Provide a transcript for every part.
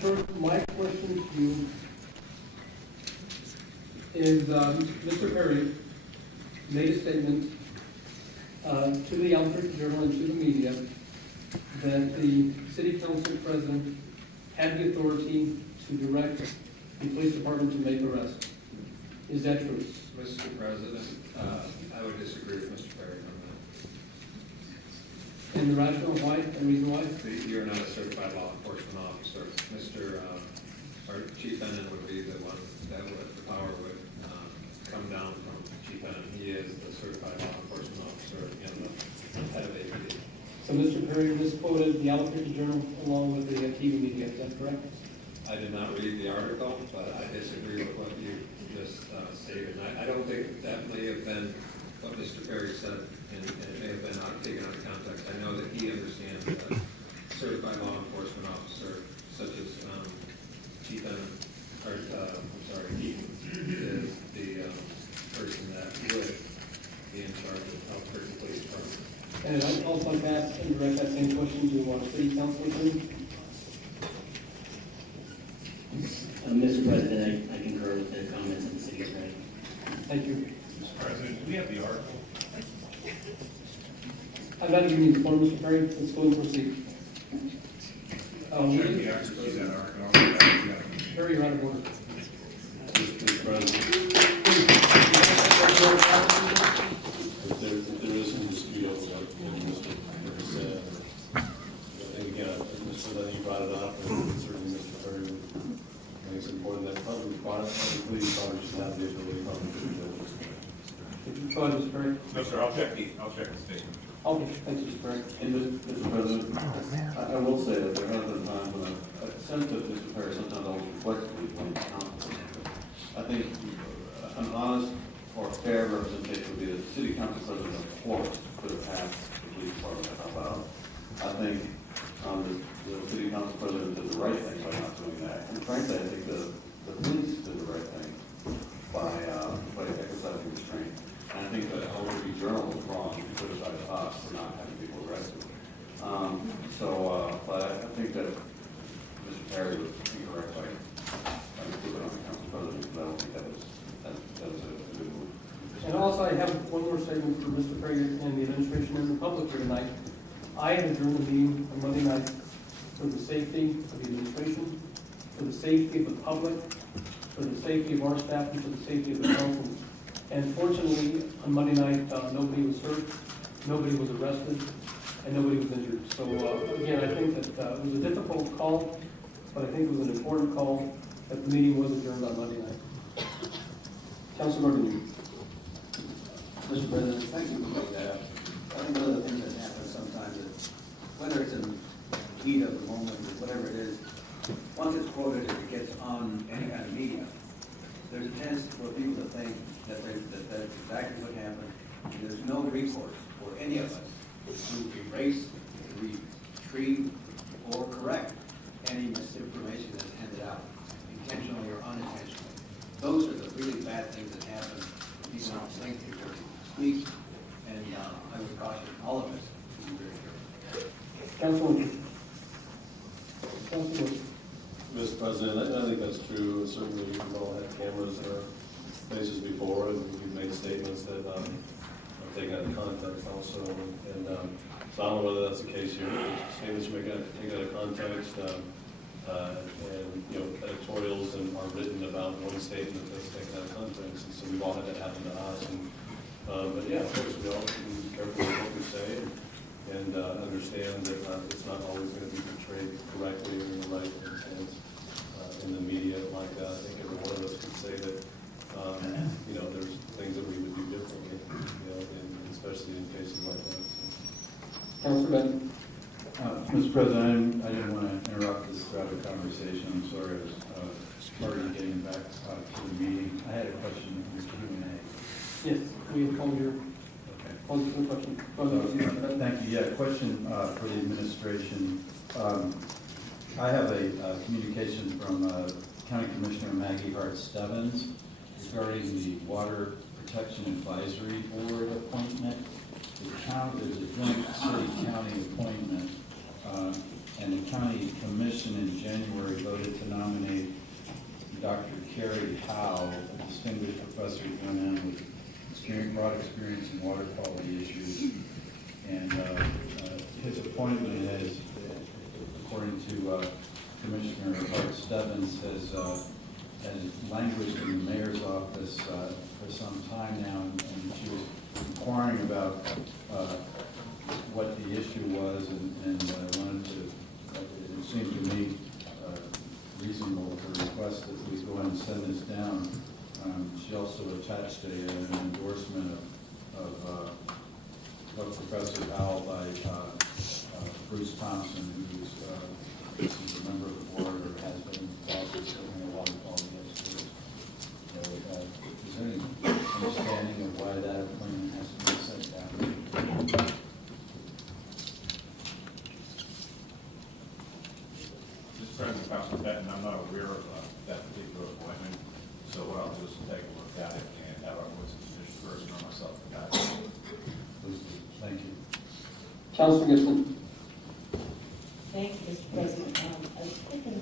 Sir, my question to you is, Mr. Perry made a statement to the Albuquerque Journal and to the media that the city council president had the authority to direct the police department to make arrests. Is that true? Mr. President, I would disagree with Mr. Perry on And the rationale why, and reason why? that. You're not a certified law enforcement officer. Our Chief Bennett would be the one that the power would come down from Chief Bennett. He is the certified law enforcement officer and the head of ABQ. So Mr. Perry misquoted the Albuquerque Journal along with the TV media, is that correct? I did not read the article, but I disagree with what you just stated. And I don't think that may have been what Mr. Perry said, and it may have been taken out of context. I know that he understands that certified law enforcement officer, such as Chief Bennett, or Keaton, is the person that would be in charge of Albuquerque Police Department. And I'd also like to ask and direct that same question to our city council attorney. Mr. President, I concur with the comments of the city attorney. Thank you. Mr. President, do we have the article? I've got to give you the floor, Mr. Perry. Let's go and proceed. Check the accuracy of that article. Perry, you're out of order. Mr. President, if there is some dispute over what Mr. Perry said, I think again, Mr. President, you brought it up, and certainly Mr. Perry, I think it's important that publicly, probably should have the ability to do that. Go ahead, Mr. Perry. No, sir, I'll check the statement. Okay, thank you, Mr. Perry. And Mr. President, I will say that there have been times when I sense that Mr. Perry sometimes almost reflexively blames council. I think an honest or fair representation would be that the city council president, of course, could have passed the police department to help out. I think the city council president did the right thing by not doing that. And frankly, I think the police did the right thing by exercising restraint. And I think that Albuquerque Journal was wrong to criticize us for not having people arrested. But I think that Mr. Perry was incorrect by putting on the council president, because I don't think that was a good move. And also, I have one more statement for Mr. Perry and the administration and the public here tonight. I have adjourned the meeting on Monday night for the safety of the administration, for the safety of the public, for the safety of our staff, and for the safety of the council. And fortunately, on Monday night, nobody was hurt, nobody was arrested, and nobody was injured. So again, I think that it was a difficult call, but I think it was an important call that the meeting was adjourned on Monday night. Councilor Morgan. Mr. President, thank you for bringing that up. I think one of the things that happens sometimes is, whether it's in the heat of the moment or whatever it is, once it's quoted, if it gets on any kind of media, there's a chance for people to think that that's exactly what happened, and there's no recourse for any of us to erase, retrieve, or correct any misinformation that's handed out, intentionally or unintentionally. Those are the really bad things that happen when people don't think before they speak, and I would caution all of us to be very careful. Councilor. Councilor. Mr. President, I think that's true. Certainly, we've all had cameras in our faces before, and we've made statements that are taken out of context also. And so I don't know whether that's the case here. Statements you make taken out of context, and editorials are written about one statement that's taken out of context. And so we've all had that happen to us. But yeah, of course, we all have to be careful with what we say and understand that it's not always going to be portrayed correctly or in the right intent in the media. Like I think every one of us could say that there's things that we would do differently, especially in cases like that. So. Councilor Bennett. Mr. President, I didn't want to interrupt this private conversation. I'm sorry, I was already getting back to the meeting. I had a question for Q&A. Yes, we have called your question. Thank you. Yeah, question for the administration. I have a communication from County Commissioner Maggie Hart-Stebbins regarding the Water Protection Advisory Board appointment. There's a joint city-county appointment, and the county commission in January voted Dr. Kerry Howe, a distinguished professor at UNM with broad experience in water quality issues. And his appointment has, according to Commissioner Hart Stebbins, has languished in the mayor's office for some time now, and she was inquiring about what the issue was, and wanted to, it seemed to me reasonable to request that we go ahead and send this down. She also attached an endorsement of Professor Howell by Bruce Thompson, who's a member of the board or has been involved in the water quality issues. So, is there any understanding of why that appointment has to be set down? Mr. President, Councilman Benton, I'm not aware of that particular appointment, so what I'll do is take a look at it and have our voice commission person or myself evaluate it. Please do. Thank you. Councilor Gibson. Thank you, Mr. President. I was thinking,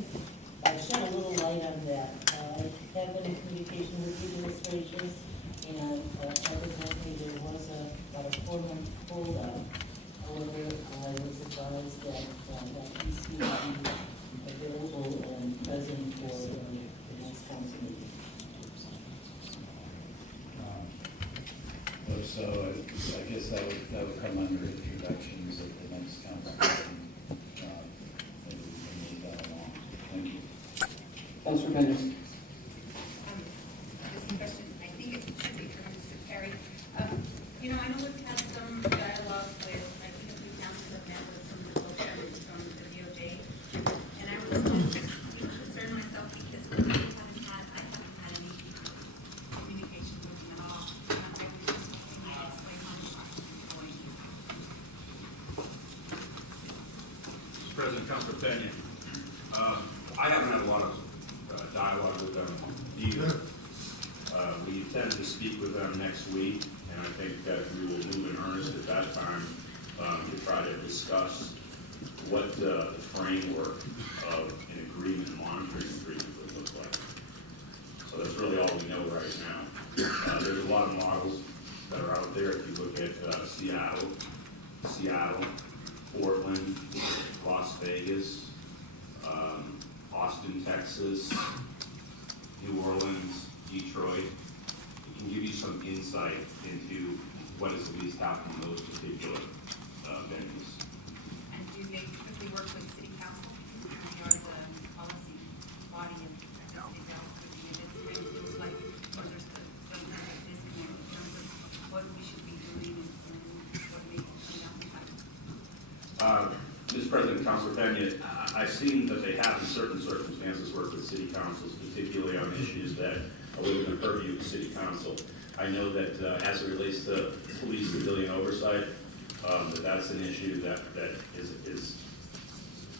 I shed a little light on that. I have been in communication with the administration, and evidently there was about a 4-month holdout. However, I was advised that PC would be available and present for the next council meeting. So I guess that would come under introductions at the next council meeting. Maybe we can move that along. Thank you. Councilor Pena. This question, I think it should be for Mr. Perry. You know, I know we've had some dialogue with, I think a few councils have met with some representatives from the DOJ, and I was concerned myself because I haven't had any communication with them at all. And I was just hoping I could explain how this process is going. Mr. President, Councilor Benton, I haven't had a lot of dialogue with them either. We intend to speak with them next week, and I think that we will move in earnest at that time to try to discuss what the framework of an agreement, monitoring agreement would look like. So that's really all we know right now. There's a lot of models that are out there. If you look at Seattle, Portland, Las Vegas, Austin, Texas, New Orleans, Detroit, it can give you some insight into what is at least happening in those particular venues. And do they typically work with city council? They are the policy body of the city council, could be administrative, things like, or there's the disconnect in terms of what we should be doing and what may be coming down the pipe. Mr. President, Councilor Pena, I've seen that they have in certain circumstances worked with city councils, particularly on issues that are within the purview of the city council. I know that as it relates to police civilian oversight, that's an issue that is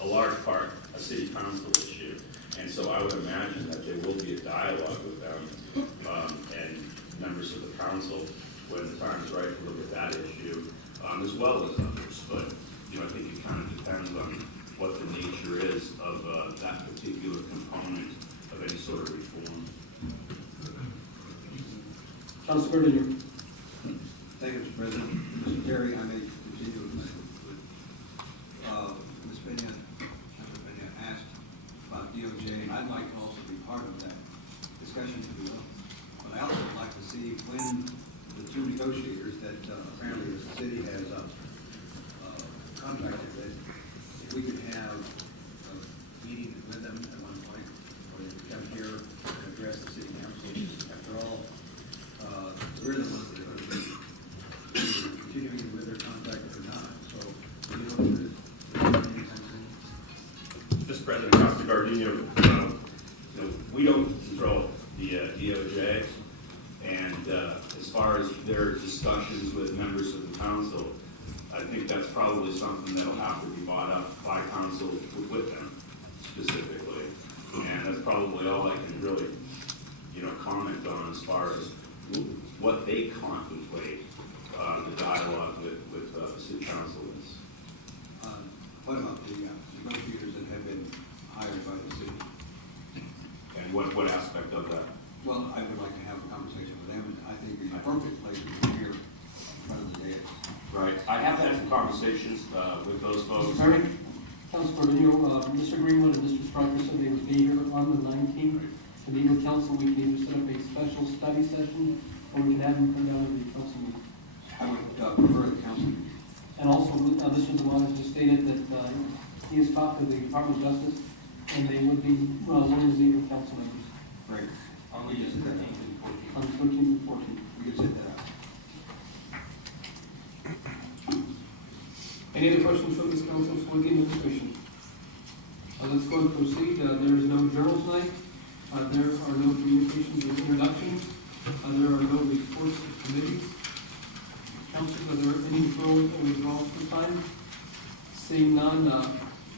a large part a city council issue. And so I would imagine that there will be a dialogue with them and members of the council when the time is right to look at that issue, as well as others. But I think it kind of depends on what the nature is of that particular component of any sort of reform. Councilor Gordillo. Thank you, Mr. President. Mr. Terry, I may continue with Ms. Pena, Councilor Pena asked about DOJ, and I'd like to also be part of that discussion, if you will. But I also would like to see when the two negotiators that apparently the city has contracted with, if we could have a meeting with them at one point, or they could come here and address the city council. After all, we're the ones that are going to be continuing with their contract or not. So, Mr. President, Councilor Gardino, we don't control the DOJ, and as far as their discussions with members of the council, I think that's probably something that'll have to be brought up by council with them specifically. And that's probably all I can really, comment on as far as what they contemplate the dialogue with the city council is. What about the negotiators that have been hired by the city? And what aspect of that? Well, I would like to have a conversation with them, and I think the appropriate place is here in front of the dais. Right, I have had some conversations with those folks. Attorney, Councilor, Mr. Greenwood and Mr. Stryker said they would be here on the 19th to meet with council. We can either set up a special study session, or we can have them come down to the council meeting. I would prefer the council. And also, Mr. Dewan just stated that he has talked to the Department of Justice, and they would be willing to meet with council members Right. On the 13th and 14th. on the 13th and 14th. We can set that up. Any other questions from this council for the administration? Let's go and proceed. There is no journal tonight. There are no communications or introductions. There are no reports of committees. Council, are there any referrals or withdrawals this time? Seeing none,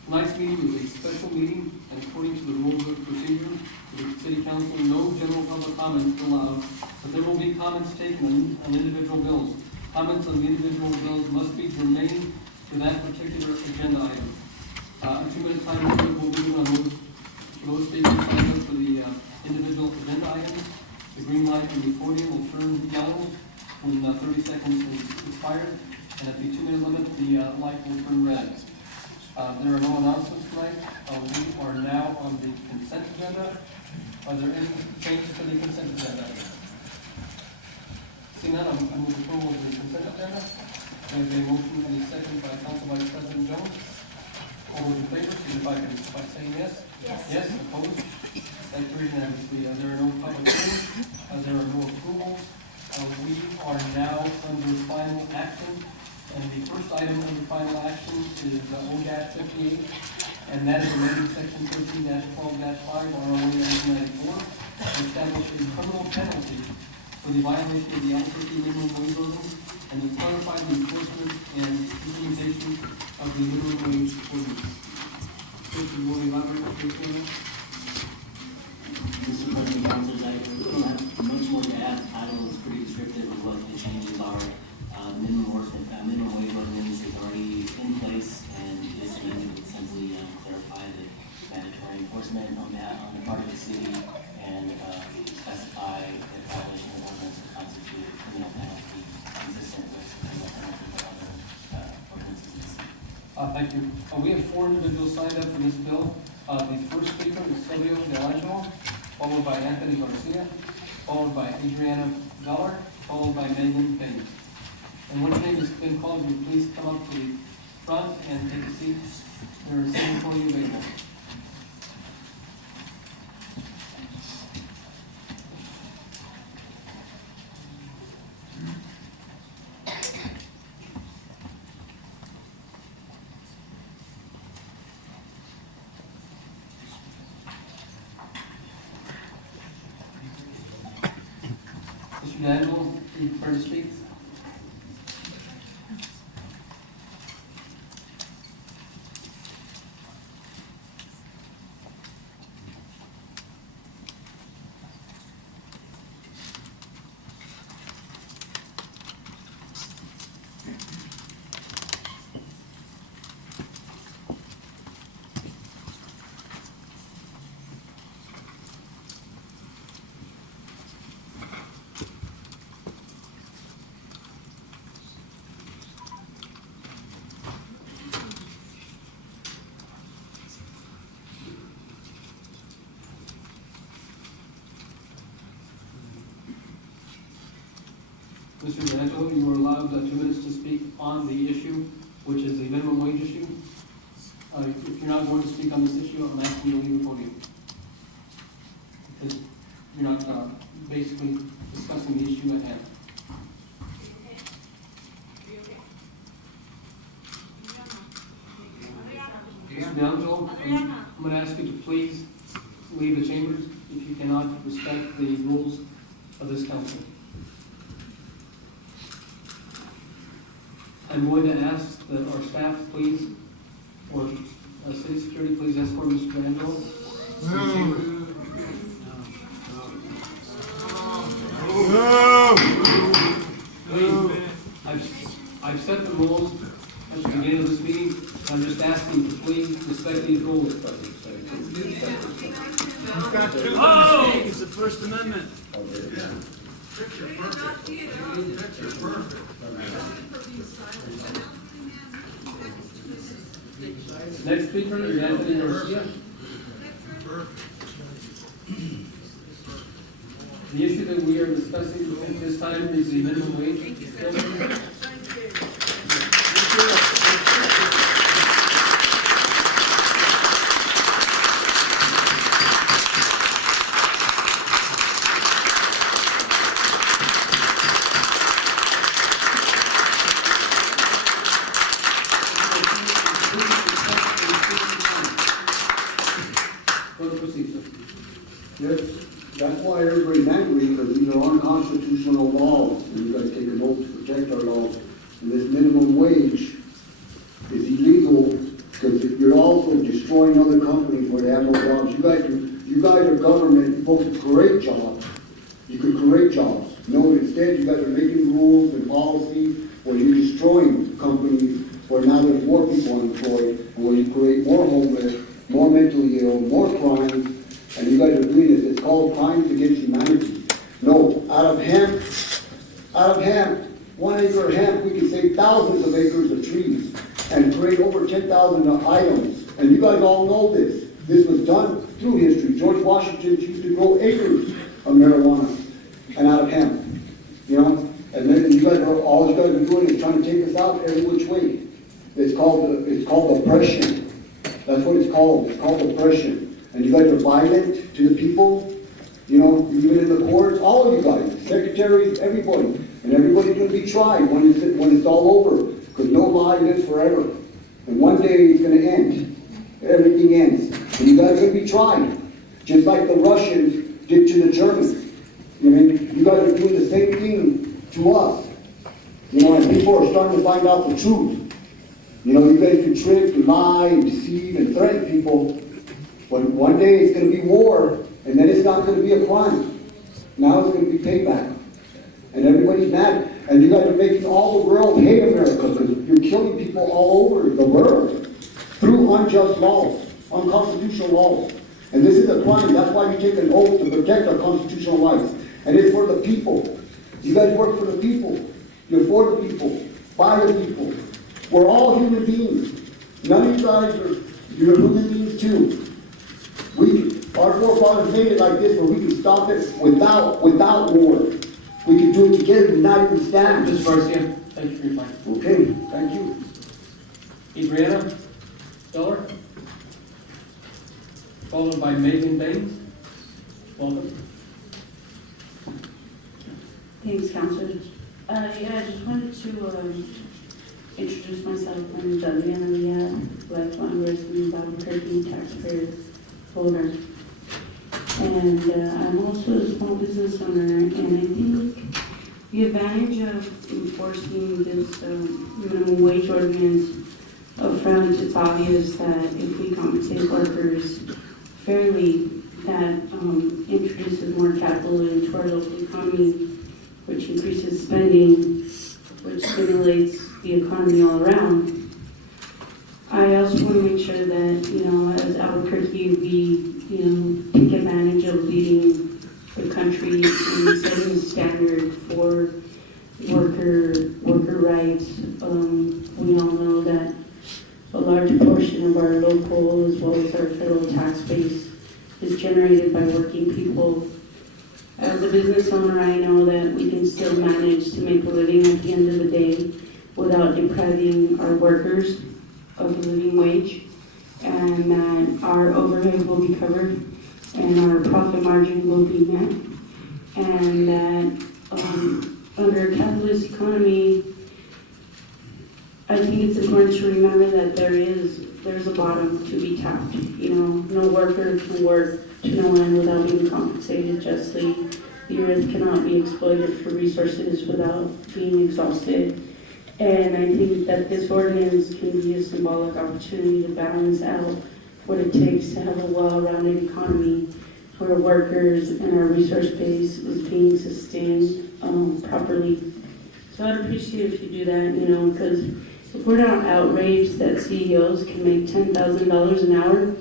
tonight's meeting is a special meeting, and according to the rules of procedure for the city council, no general public comments allowed, but there will be comments taken on individual bills. Comments on the individual bills must be germane to that particular agenda item. A 2-minute time limit will be given on those speakers signed up for the individual agenda items. The green light on the podium will turn yellow when 30 seconds is expired, and at the 2-minute limit, the light will turn red. There are no announcements tonight. We are now on the consent agenda. Are there any changes to the consent agenda? Seeing none, I'm moving forward with the consent agenda. We have a motion and a second by Council Vice President Jones. All those in favor, signify by saying yes. Yes. Yes, opposed? That carries unanimously. There are no public hearings. There are no approvals. We are now under final action, and the first item under final action is O-58, and that is amending section 13-12-5 ROA 94, establishing criminal penalty for the violation of the Albuquerque minimum wage ordinance, and to clarify the enforcement and implementation of the minimum wage ordinance. Mr. will you elaborate, please? Mr. President, Councilors, I don't have much more to add. The title is pretty descriptive of what the changes are. Minimum wage ordinance is already in place, and this amendment would simply clarify the mandatory enforcement on the part of the city, and specify that violation of ordinance would constitute a criminal penalty consistent with criminal penalty for other ordinances in the city. Thank you. We have 4 individuals signed up for this bill. The first speaker is Silvio Delangelo, followed by Anthony Garcia, followed by Adriana Veller, followed by Megan Payne. And when your name has been called, would you please come up to the front and take a seat? There is seating for you available. Mr. Daniel, are you prepared to speak? Mr. D'Angelo, you are allowed 2 minutes to speak on the issue, which is the minimum wage issue. If you're not going to speak on this issue, I'm asking you to leave the podium. Because you're not basically discussing the issue at hand. Mr. D'Angelo, I'm going to ask you to please leave the chambers if you cannot respect the rules of this council. I'm going to ask that our staff, please, or city security, please escort Mr. D'Angelo to the chamber. Please, I've set the rules at the beginning of this meeting. I'm just asking you to please respect these rules. Oh, it's the First Amendment. Next speaker is Anthony Garcia. The issue that we are discussing at this time is the minimum wage. Go to proceed, sir. Yes, that's why everybody's angry, because these are unconstitutional laws, and you gotta take an oath to protect our laws. And this minimum wage is illegal, because you're also destroying other companies where they have no jobs. You guys are government, you're supposed to create jobs. You could create jobs. No, instead, you guys are making rules and policies where you're destroying companies, where now there's more people unemployed, and where you create more homeless, more mentally ill, more crimes, and you guys are doing this. It's called crimes against humanity. No, out of hemp, 1 acre of hemp, we can save thousands of acres of trees and create over 10,000 items. And you guys all know this. This was done through history. George Washington used to grow acres of marijuana and out of hemp, you know. And then all you guys are doing is trying to take us out every which way. It's called oppression. That's what it's called. It's called oppression. And you guys are violent to the people, you know, even in the courts, all of you guys, secretaries, everybody. And everybody's going to be tried when it's all over, because no lie lives forever. And one day it's going to end. Everything ends. And you guys are going to be tried, just like the Russians did to the Germans. You know, you guys are doing the same thing to us. You know, and people are starting to find out the truth. You know, you guys can trick and lie and deceive and threaten people. But one day it's going to be war, and then it's not going to be a crime. Now it's going to be payback. And everybody's mad. And you guys are making all the world hate America, because you're killing people all over the world through unjust laws, unconstitutional laws. And this is a crime. That's why you take an oath to protect our constitutional rights. And it's for the people. You guys work for the people. You're for the people, by the people. We're all human beings. None of you guys you're human beings too. Our forefathers made it like this where we can stop it without war. We can do it together, not even stand. Mr. Garcia, thank you for your time. Okay, thank you. Adriana Steller, followed by Megan Baines. Welcome. Thanks, Counselor. I just wanted to introduce myself. I'm Daliana, lifelong resident of Albuquerque, taxpayer holder. And I'm also a small business owner, and I think the advantage of enforcing this minimum wage ordinance upfront, it's obvious that if we compensate workers fairly, that introduces more capital into our local economy, which increases spending, which stimulates the economy all around. I also want to make sure that, as Albuquerque, we, take advantage of leading the country in setting the standard for worker rights. We all know that a large portion of our local as well as our federal tax base is generated by working people. As a business owner, I know that we can still manage to make a living at the end of the day without depriving our workers of a living wage, and that our overhead will be covered and our profit margin will be met, and that under a capitalist economy, I think it's important to remember that there's a bottom to be tapped. No worker can work to no end without being compensated justly. The earth cannot be exploited for resources without being exhausted. And I think that this ordinance can be a symbolic opportunity to balance out what it takes to have a well-rounded economy where workers and our resource base is being sustained properly. So I'd appreciate if you do that, because if we're not outraged that CEOs can make $10,000 an hour,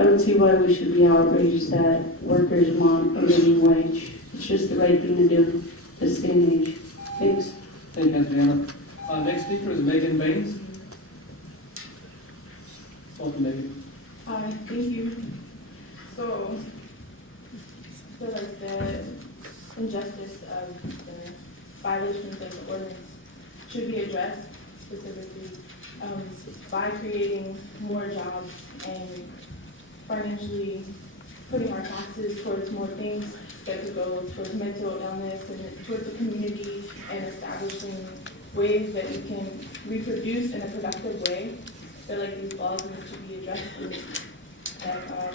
I don't see why we should be outraged that workers want a living wage. It's just the right thing to do this day and age. Thanks. Thank you, Adriana. Next speaker is Megan Baines. Welcome, Megan. Hi, thank you. So, I feel like the injustice of the violations of the ordinance should be addressed specifically by creating more jobs and financially putting our taxes towards more things that could go towards mental illness and towards the community and establishing ways that we can reproduce in a productive way. I feel like these laws need to be addressed and that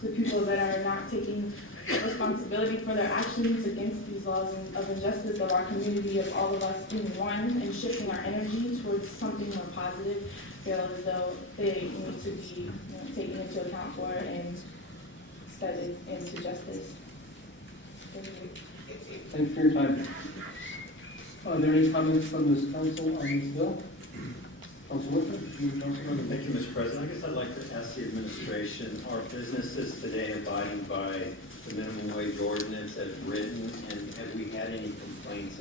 the people that are not taking responsibility for their actions against these laws of injustice of our community, of all of us being one and shifting our energy towards something more positive, feel as though they need to be taken into account for and studied into justice. Thank you. Thank you for your time. Are there any comments from this council on this bill? Council Whitman? Thank you, Mr. President. I guess I'd like to ask the administration, are businesses today abiding by the minimum wage ordinance as written? And have we had any complaints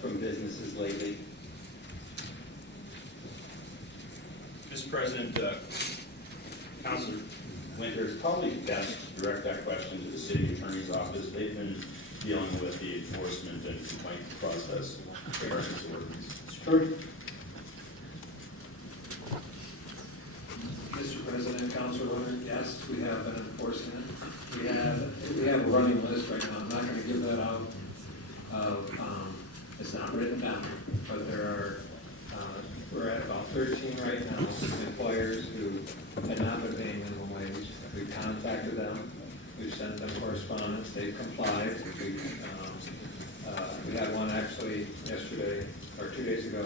from businesses lately? Mr. President, Councilor Winter, it's probably best to direct that question to the city attorney's office. They've been dealing with the enforcement and complaint process regarding this ordinance. Sure. Mr. President, Councilor Leonard, yes, we have been enforcing it. We have a running list right now. I'm not going to give that out. It's not written down, but there are, we're at about 13 right now, employers who have not been paying minimum wage. We've contacted them. We've sent them correspondence. They've complied. We had one actually yesterday, or 2 days ago,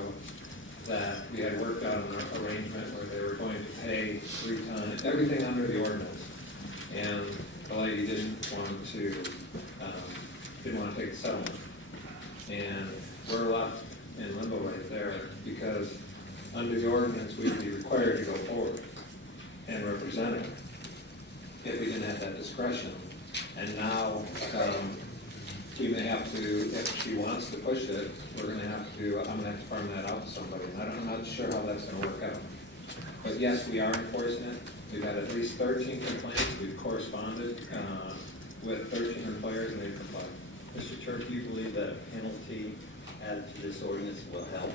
that we had worked out an arrangement where they were going to pay 3 times, everything under the ordinance. And the lady didn't want to take the settlement. And we're left in limbo right there because under the ordinance, we'd be required to go forward and represent her if we didn't have that discretion. And now, we may have to, if she wants to push it, I'm gonna have to farm that out to somebody. I'm not sure how that's gonna work out. But yes, we are enforcing it. We've had at least 13 complaints. We've corresponded with 13 employers and they've complied. Mr. Turk, do you believe that a penalty added to this ordinance will help?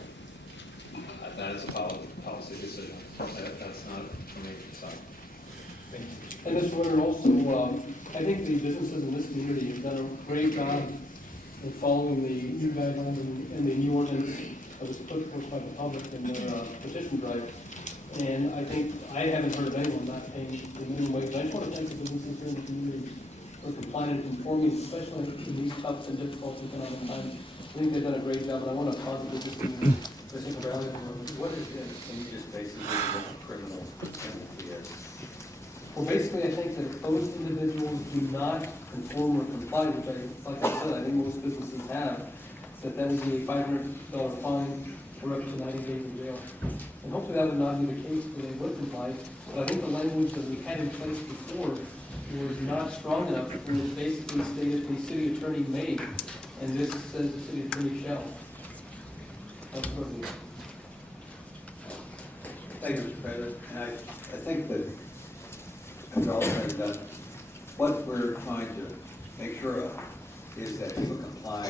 That is a policy decision. That's not for me to decide. Thank you. And Mr. Winter, also, I think the businesses in this community have done a great job in following the new guidelines and the new ordinance that was put forth by the public in their petition drive. And I think, I haven't heard of anyone not paying the minimum wage. I just want to thank the businesses here in the community for complying and conforming, especially in these tough and difficult economic times. I think they've done a great job, and I want to applaud the businesses. What is it, can you just basically what a criminal penalty is? Well, basically, I think that if those individuals do not conform or comply, which like I said, I think most businesses have, that would be a $500 fine or up to 90 days in jail. And hopefully that would not be the case, where they would comply. But I think the language that we had in place before was not strong enough, and it basically stated the city attorney may, and this says the city attorney shall. That's what we. Thank you, Mr. President. And I think that, after all said and done, what we're trying to make sure of is that people comply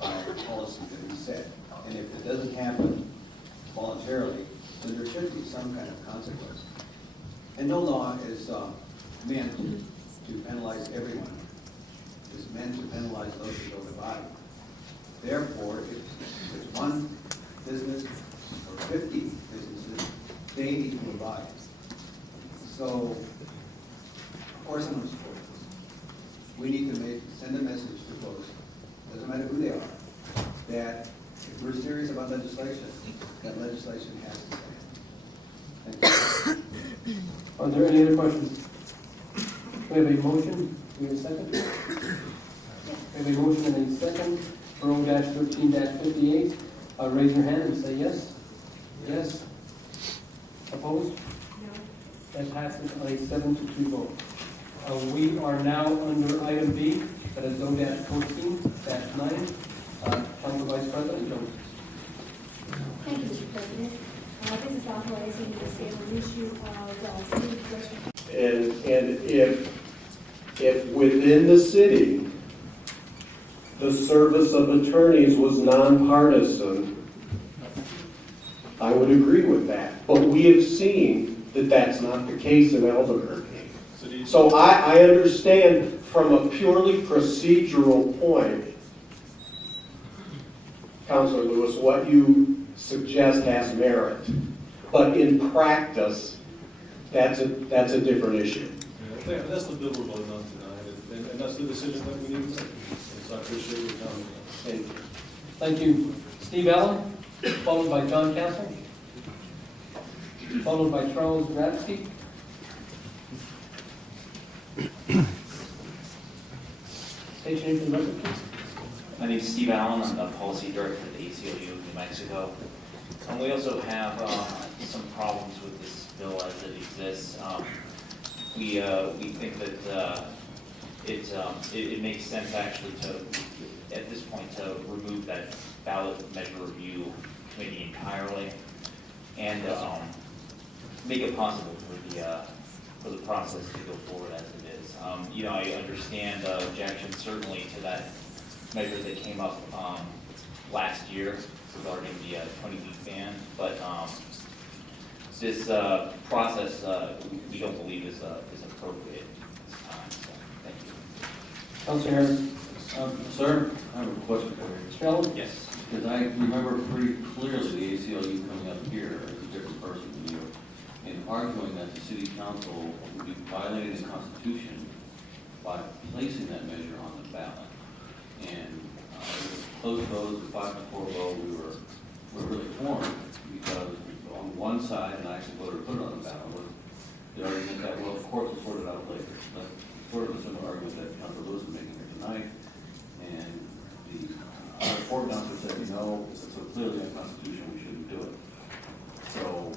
by the policy that we set. And if it doesn't happen voluntarily, then there should be some kind of consequence. And no law is meant to penalize everyone. It's meant to penalize those who don't abide. Therefore, if it's one business or 50 businesses, they need to abide. So, of course I'm going to support this. We need to send a message to folks, doesn't matter who they are, that if we're serious about legislation, that legislation has to stand. Thank you. Are there any other questions? We have a motion, we have a second? We have a motion and a second for O-13-58. Raise your hand and say yes. Yes. Opposed? That passes on a 7-2 vote. We are now under item B, that is O-14-9. Council Vice President Jones. Thank you, Mr. President. This is authorizing the sale and issue of city treasurer. And if within the city, the service of attorneys was nonpartisan, I would agree with that. But we have seen that that's not the case in Albuquerque. So I understand from a purely procedural point, Councilor Lewis, what you suggest has merit. But in practice, that's a different issue. Yeah, that's the bill we're voting on tonight, and that's the decision that we need to make. So I appreciate your comment. Thank you. Thank you. Steve Allen, followed by John Castle, followed by Charles Ratsky. State your name for the record, please. My name is Steve Allen. I'm the policy director at the ACLU of New Mexico. And we also have some problems with this bill as it exists. We think that it makes sense actually to, at this point, to remove that ballot measure review committee entirely and make it possible for the process to go forward as it is. I understand objections certainly to that measure that came up last year regarding the 20-week ban, but this process we don't believe is appropriate at this time. So, thank you. Councilor Harris. Sir, I have a question for you. Mr. Allen? Yes. Because I remember pretty clearly the ACLU coming up here as a different person than you, and arguing that the city council would be violating the Constitution by placing that measure on the ballot. And it was close votes, a 5-4 vote, we were really torn because on one side, and I actually voted to put it on the ballot, was the argument that, well, of course, we'll sort it out later. That's sort of a similar argument that Councilor Lewis is making here tonight. And the court council said, no, it's so clearly unconstitutional, we shouldn't do it. So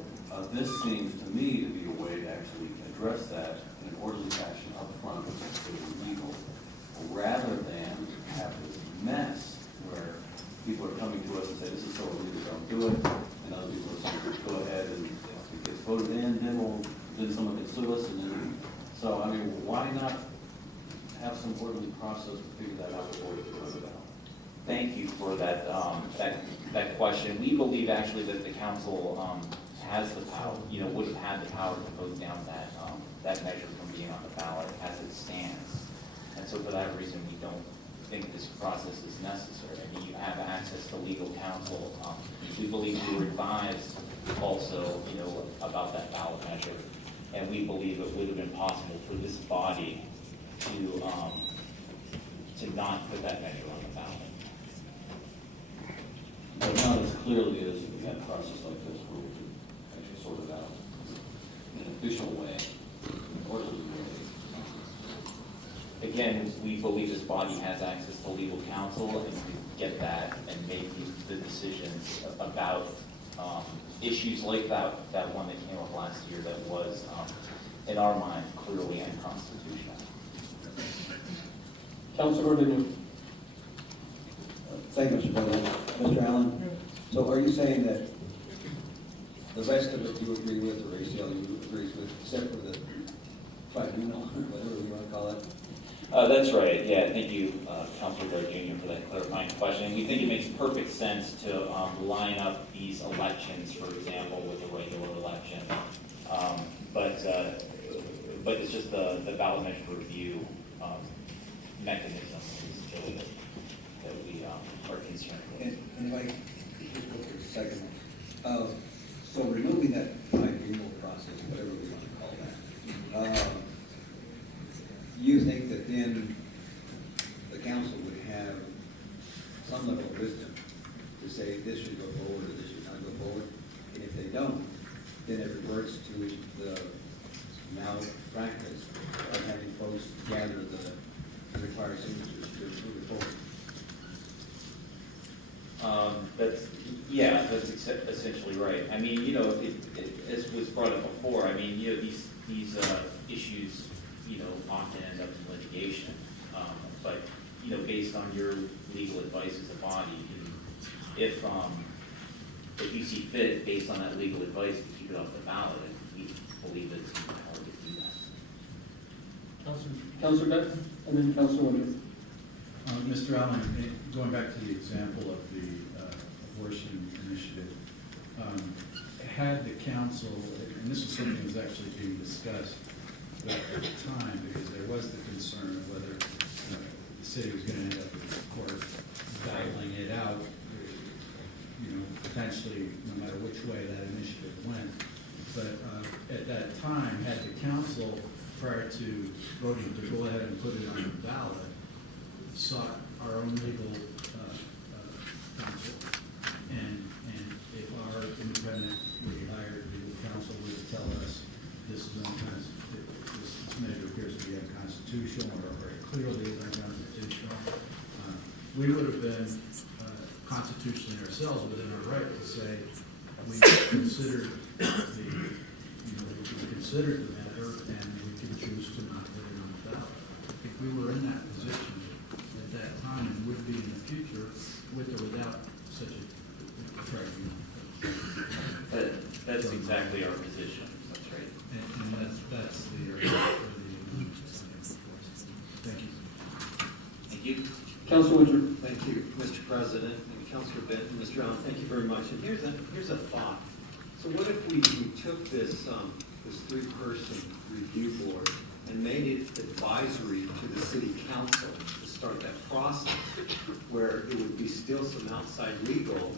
this seems to me to be a way to actually address that in an orderly fashion up front, which is really legal, rather than have this mess where people are coming to us and say, this is so illegal, don't do it, and other people are saying, go ahead, and if it gets voted in, then someone can sue us, and then, so, I mean, why not have some orderly process to figure that out before we put it out? Thank you for that that question. We believe actually that the council has the power, would have had the power to vote down that measure from being on the ballot as it stands. And so for that reason, we don't think this process is necessary. I mean, you have access to legal counsel. We believe you were advised also, about that ballot measure. And we believe it would have been possible for this body to not put that measure on the ballot. But not as clearly as if we had a process like this where we could actually sort it out in an official way, an orderly way. Again, we believe this body has access to legal counsel and we get that and make the decisions about issues like that one that came up last year that was, in our mind, clearly unconstitutional. Councilor Renew. Thank you, Mr. President. Mr. Allen, so are you saying that the rest of it you agree with, or ACLU agrees with, except for the tribunal, whatever you want to call it? That's right. Yeah, thank you, Councilor Gray Jr. for that clarifying question. We think it makes perfect sense to line up these elections, for example, with a regular election. But it's just the ballot measure review mechanism is really that we are concerned with. And if I just go for a second, so removing that tribunal process, whatever we want to call that, you think that then the council would have some level of wisdom to say this should go forward or this should not go forward? And if they don't, then it reverts to the now practice of having folks gather the required signatures to move it forward. That's essentially right. I mean, as was brought up before, I mean, these these issues, often end up in litigation. But, based on your legal advice as a body, if you see fit, based on that legal advice, to keep it off the ballot, we believe that it's hard to do that. Councilor Beck, and then Councilor Winters. Mr. Allen, going back to the example of the abortion initiative, had the council, and this was something that was actually being discussed at the time, because there was the concern of whether the city was going to end up with the court battling it out, potentially, no matter which way that initiative went. But at that time, had the council, prior to voting to go ahead and put it on the ballot, sought our own legal counsel, and if our independently hired legal counsel would tell us this measure appears to be unconstitutional or very clearly is unconstitutional, we would have been constitutionally ourselves within our right to say we considered the matter and we can choose to not put it on the ballot. If we were in that position at that time and would be in the future, with or without such a tribunal. That's exactly our position. That's right. And that's the thank you. Thank you. Councilor Winters. Thank you, Mr. President, and Councilor Benton, Mr. Allen, thank you very much. And here's a thought. So what if we took this three-person review board and made it advisory to the city council to start that process, where it would be still some outside legal,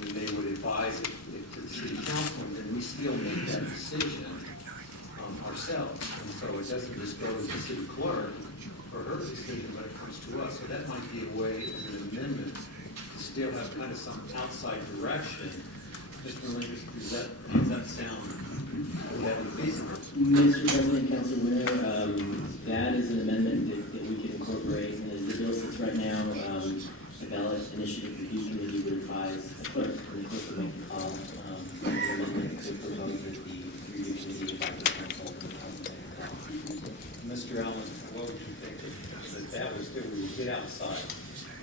and they would advise it to the city council, and then we still make that decision ourselves. And so it doesn't just go to the city clerk for her decision, but it comes to us. So that might be a way, as an amendment, to still have kind of some outside direction. Mr. Lingus, does that sound, would that be feasible? Mr. President, Council Winter, that is an amendment that we can incorporate, and as the bill sits right now, the ballot initiative review committee would advise the clerk, and the clerk would make the call, the amendment to propose that the review committee advise the council. Mr. Allen, what would you think that was that we would get outside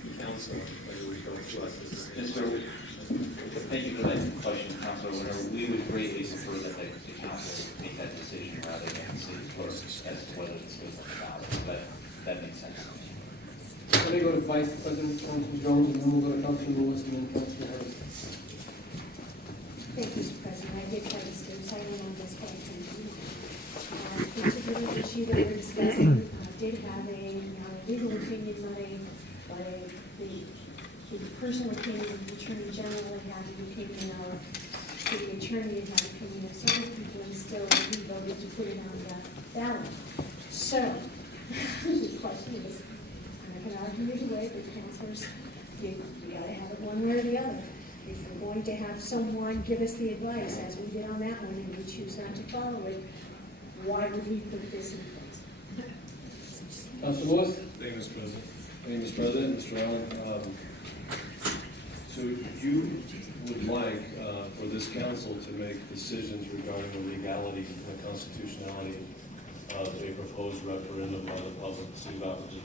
the council, whether we go to us as Thank you for that question, Councilor Winter. We would greatly prefer that the council make that decision rather than the city clerk as to whether this goes on the ballot. That makes sense. Let me go to Vice President Councilor Jones, and then we'll go to Councilor Lewis, and then Councilor Harris. Thank you, Mr. President. I did try to stay silent on this question. Particular issue that we're discussing did have a legal opinion by the personal opinion of the Attorney General, and had the opinion of the attorney, and had the opinion of several people, and still we voted to put it on the ballot. So, the question is, I'm not going to argue either way, but councilors, you got to have it one way or the other. If we're going to have someone give us the advice, as we did on that one, and we choose not to follow it, why would we put this in place? Councilor Lewis. Thank you, Mr. President. Thank you, Mr. President, Mr. Allen. So you would like for this council to make decisions regarding the legality and the constitutionality of a proposed referendum by the public to see about it?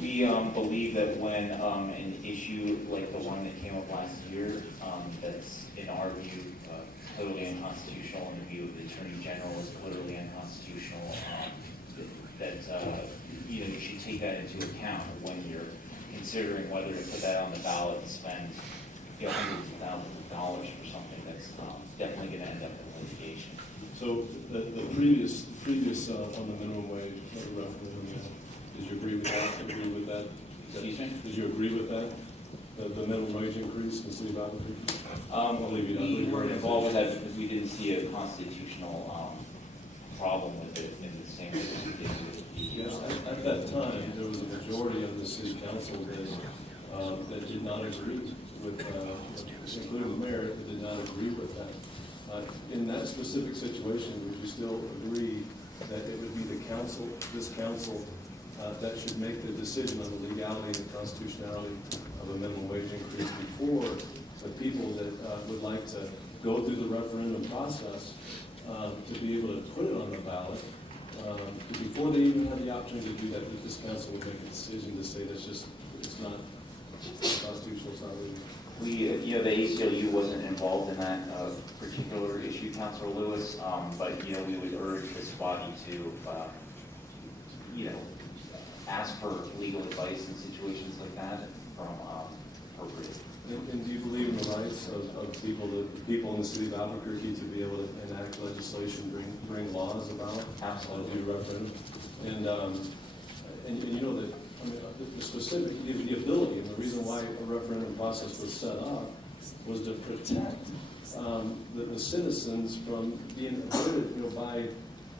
We believe that when an issue like the one that came up last year, that's in our view clearly unconstitutional, in the view of the Attorney General is clearly unconstitutional, that you should take that into account when you're considering whether to put that on the ballot and spend hundreds of thousands of dollars for something that's definitely going to end up in litigation. So the previous on the minimum wage referendum, did you agree with that? Excuse me? Did you agree with that? The minimum wage increase in the city of Albuquerque? We weren't involved with that because we didn't see a constitutional problem with it in the same way that we did with the. Yes, at that time, there was a majority of the city council that did not agree with, including the mayor, that did not agree with that. In that specific situation, would you still agree that it would be the council, this council, that should make the decision on the legality and the constitutionality of a minimum wage increase before the people that would like to go through the referendum process to be able to put it on the ballot. Before they even had the opportunity to do that, that this council would make a decision to say that's just, it's not constitutional, it's not legal. The ACLU wasn't involved in that particular issue, Councilor Lewis, but, we would urge this body to, ask for legal advice in situations like that from appropriate. And do you believe in the rights of people in the city of Albuquerque to be able to enact legislation, bring laws about? Absolutely. Do referendum? And you know that, I mean, the specific, the ability, and the reason why a referendum process was set up was to protect the citizens from being avoided,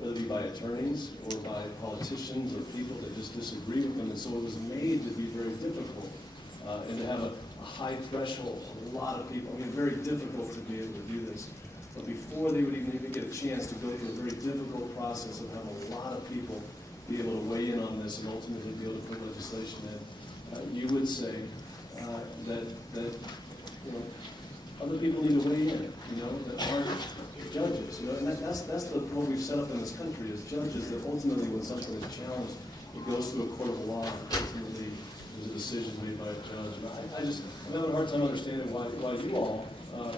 whether it be by attorneys or by politicians or people that just disagree with them. And so it was made to be very difficult and to have a high threshold, a lot of people. I mean, very difficult to be able to do this. But before they would even get a chance to go through a very difficult process of having a lot of people be able to weigh in on this and ultimately be able to put legislation in, you would say that other people need to weigh in, that aren't judges, and that's the what we've set up in this country is judges that ultimately when something is challenged, it goes through a court of law and ultimately there's a decision made by a judge. I'm having a hard time understanding why you all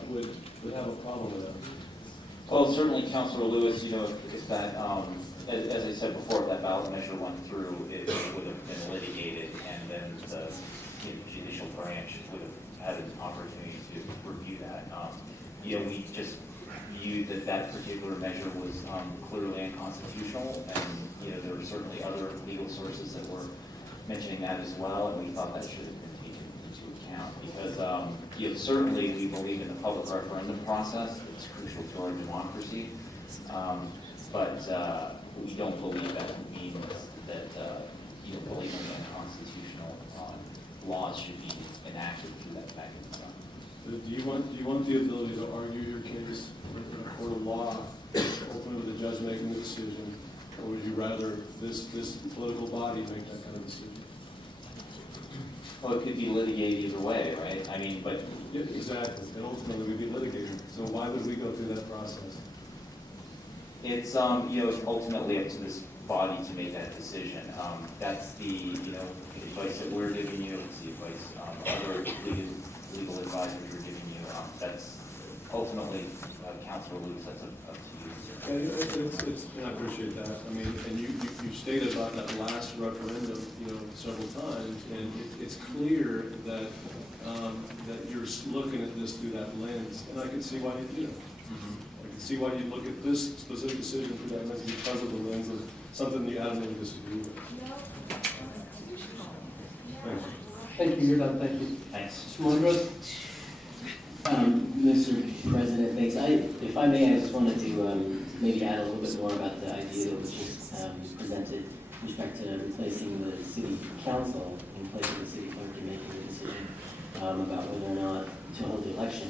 would have a problem with that. Well, certainly, Councilor Lewis, if that, as I said before, if that ballot measure went through, it would have been litigated, and then the judicial branch would have had an opportunity to review that. We just viewed that particular measure was clearly unconstitutional, and there were certainly other legal sources that were mentioning that as well, and we thought that should have been taken into account because certainly we believe in the public referendum process. It's crucial to our democracy, but we don't believe that means that believing in constitutional laws should be enacted through that mechanism. Do you want the ability to argue your case in a court of law, ultimately the judge making the decision, or would you rather this political body make that kind of decision? Well, it could be litigated either way, right? I mean, but Yeah, exactly. And ultimately we'd be litigated. So why would we go through that process? it's it's ultimately up to this body to make that decision. That's the advice that we're giving you. It's the advice other legal advisors are giving you. That's ultimately Councilor Lewis. That's up to you. And I appreciate that. I mean, and you stated about that last referendum, several times, and it's clear that that you're looking at this through that lens, and I can see why you do. I can see why you look at this specific decision through that lens because of the lens of something you adamantly disagree with. Thanks. Thank you, you're done, thank you. Thanks. Mr. Monroe? Mr. President, thanks. If I may, I just wanted to maybe add a little bit more about the idea that was just presented with respect to replacing the city council in place of the city clerk in making a decision about whether or not to hold the election.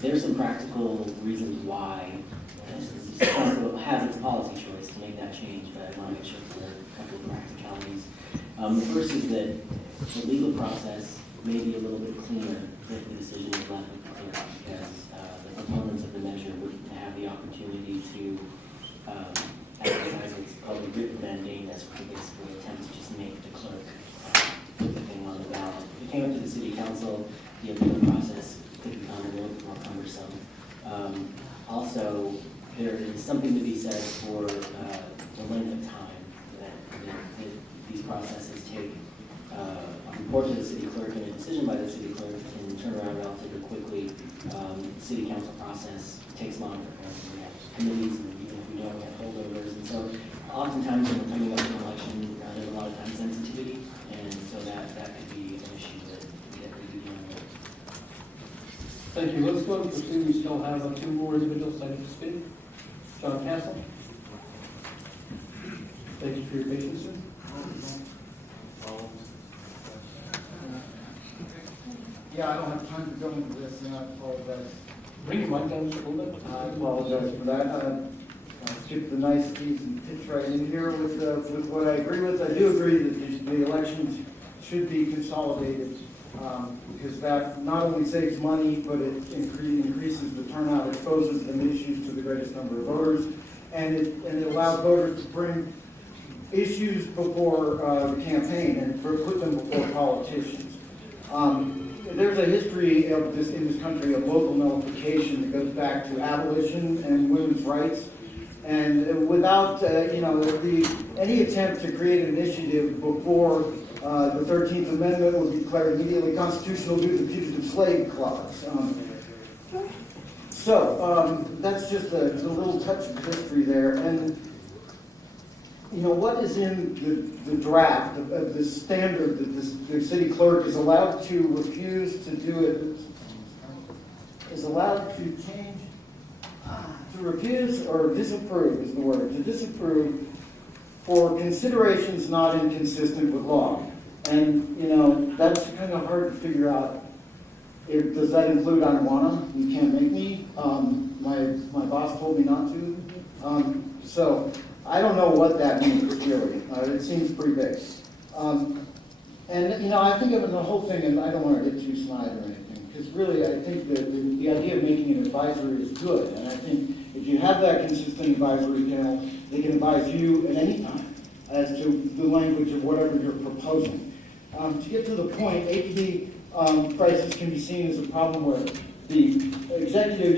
There's some practical reasons why the council has its policy choice to make that change, but I want to make sure there are a couple of practicalities. The first is that the legal process may be a little bit cleaner if the decision is left with the clerk, because the proponents of the measure would have the opportunity to exercise what's called a written mandate, that's basically an attempt to just make the clerk put the thing on the ballot. If it came up to the city council, the appeal process could become a little bit more cumbersome. Also, there is something to be said for the length of time that these processes take. A report to the city clerk and a decision by the city clerk can turn around relatively quickly. The city council process takes longer. We have committees, and even if we don't, we have holdovers. And so oftentimes when we're coming up with an election, there's a lot of time sensitivity, and so that could be an issue that we do deal with. Thank you. Let's go and proceed. We still have two more individuals signed to speak. John Castle. Thank you for your patience, sir. Yeah, I don't have time to go into this, and I apologize. Bring your mic down just a little bit. I apologize for that. I'll skip the niceties and pitch right in here with what I agree with. I do agree that the elections should be consolidated because that not only saves money, but it increases the turnout, exposes the issues to the greatest number of voters, and it allows voters to bring issues before the campaign and put them before politicians. There's a history of this in this country of local nullification that goes back to abolition and women's rights. And without, any attempt to create an initiative before the 13th Amendment would be declared immediately constitutional due to the Fugitive Slave Clause. That's just a little touch of history there. And, what is in the draft of the standard that the city clerk is allowed to refuse to do it, is allowed to change, to refuse or disapprove is the word, to disapprove for considerations not inconsistent with law. And, that's kind of hard to figure out. Does that include I wanna? You can't make me. My boss told me not to. So I don't know what that means really. It seems pretty big. I think of the whole thing, and I don't want to get too snide or anything, because really I think that the idea of making an advisory is good. And I think if you have that consistent advisory panel, they can advise you at any time as to the language of whatever you're proposing. To get to the point, APD crisis can be seen as a problem where the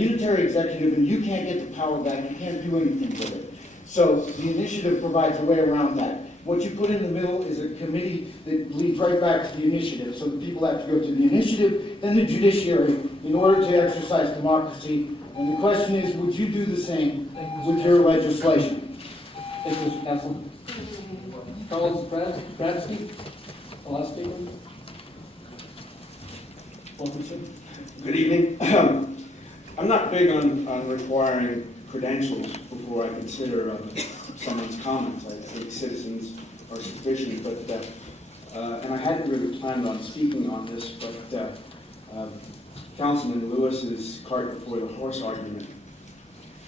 unitary executive, and you can't get the power back, you can't do anything with it. So the initiative provides a way around that. What you put in the middle is a committee that leads right back to the initiative. So the people have to go to the initiative, then the judiciary, in order to exercise democracy. And the question is, would you do the same with your legislation? Thank you, Mr. Council. Charles Bradsky, the last statement. Wilkinson. Good evening. I'm not big on requiring credentials before I consider someone's comments. I think citizens are sufficient, but and I hadn't really planned on speaking on this, but Councilman Lewis's cart before the horse argument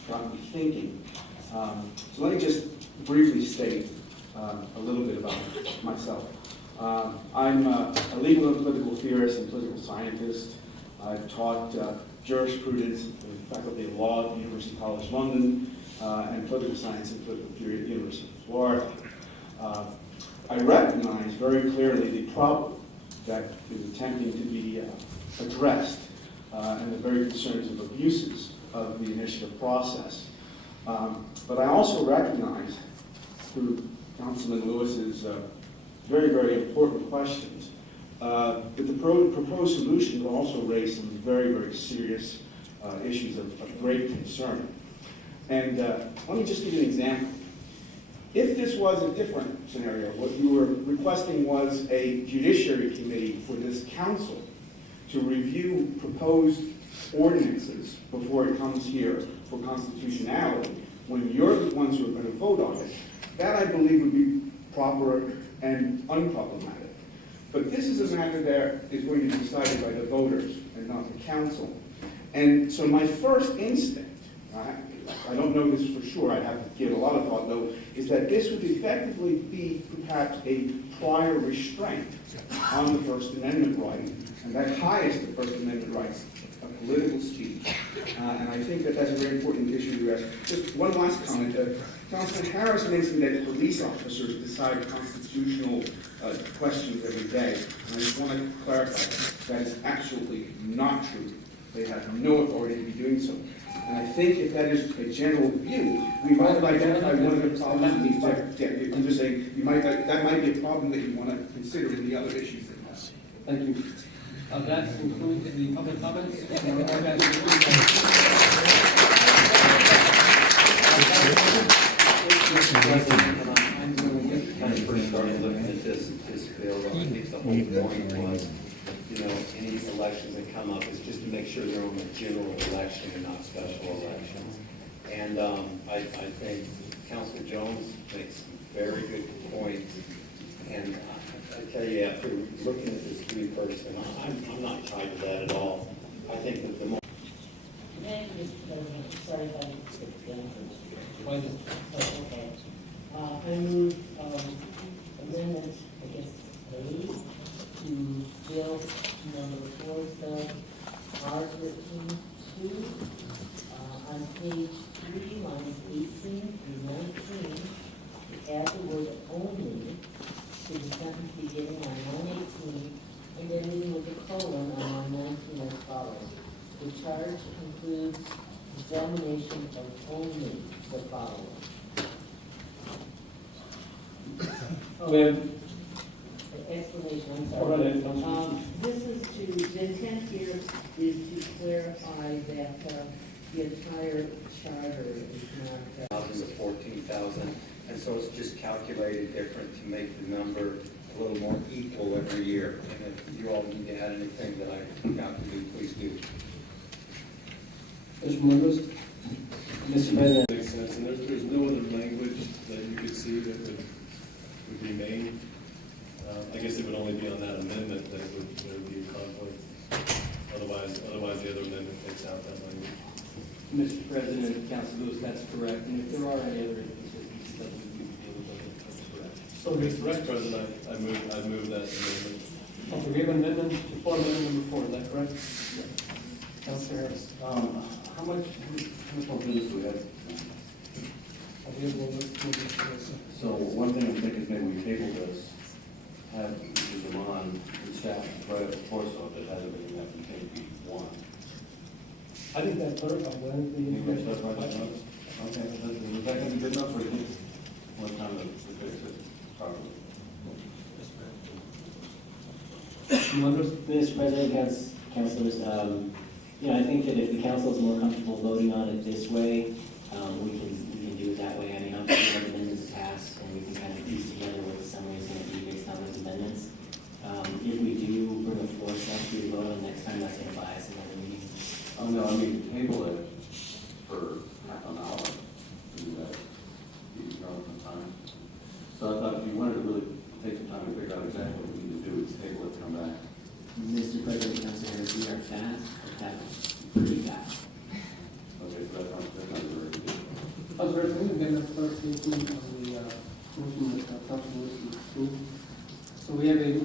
got me thinking. So let me just briefly state a little bit about myself. I'm a legal and political theorist and political scientist. I've taught jurisprudence in the Faculty of Law at the University College London and political science and political theory at the University of Florida. I recognize very clearly the problem that is attempting to be addressed and the very concerns of abuses of the initiative process. But I also recognize through Councilman Lewis's very, very important questions that the proposed solution will also raise some very, very serious issues of great concern. And let me just give you an example. If this was a different scenario, what you were requesting was a judiciary committee for this council to review proposed ordinances before it comes here for constitutionality, when you're the ones who are going to vote on it, that I believe would be proper and unproblematic. But this is a matter that is going to be decided by the voters and not the council. And so my first instinct, I don't know this for sure, I'd have to give a lot of thought though, is that this would effectively be perhaps a prior restraint on the First Amendment right, and that highest the First Amendment rights of political speech. And I think that that's a very important issue to address. Just one last comment. Councilman Harris mentioned that police officers decide constitutional questions every day. And I just want to clarify that is absolutely not true. They have no authority to be doing so. And I think if that is a general view, we might identify one of the problems. I'm just saying, that might be a problem that you want to consider in the other issues that you have. Thank you. That concludes the public comments. When I first started looking at this bill, I think the whole point was, any elections that come up is just to make sure they're on a general election and not special elections. And I think Councilor Jones makes some very good points. And I tell you, after looking at this 3-person, I'm not tied to that at all. I think that the more... Thank you, Mr. President. Sorry if I skipped down. Okay. I move amendment, I guess, A to Bill to the sentence beginning on 118 and ending with a colon on 119 as follows. The charge includes examination of only the following. Explanation, I'm All right, sorry. This is the intent here is to clarify that the entire charter is not. Thousands of 14,000, and so it's just calculated different to make the number a little more equal every year. And if you all need to add anything that I forgot to do, please do. Mr. Melendez? Mr. President. Makes sense, and there's no other language that you could see that would remain. I guess it would only be on that amendment that there would be a conflict. Otherwise the other amendment takes out that language. Mr. President, Council Lewis, that's correct, and if there are any other inconsistencies that we can deal with, that's correct. So, Mr. President, I move that amendment. okay, we have an amendment to form amendment number 4, is that correct? Councilor Harris. How much more business do we have? So one thing I'm thinking is maybe we table this, have the on the staff right up before, so if it hasn't been enough, we can be one. I think that clarifies well. You guys start right now? Okay, is that going to be good enough for you? One time to fix it properly. Mr. President, councilors, I think that if the council is more comfortable voting on it this way, we can do it that way. I mean, obviously, the amendments passed, and we can kind of piece together what the summary is going to be based on those amendments. If we do bring a floor set to vote on next time, that's going to buy us another meeting. Oh, no, I mean, table it for half an hour. Do that. You know, some time. So I thought if you wanted to really take some time to figure out exactly what we need to do, is table it, come back. Mr. President, councilors, we are fast, pretty fast. Okay, so that's not very good. Councilor Harris, can we get that clarification on the motion that Councilor Lewis approved? So we have a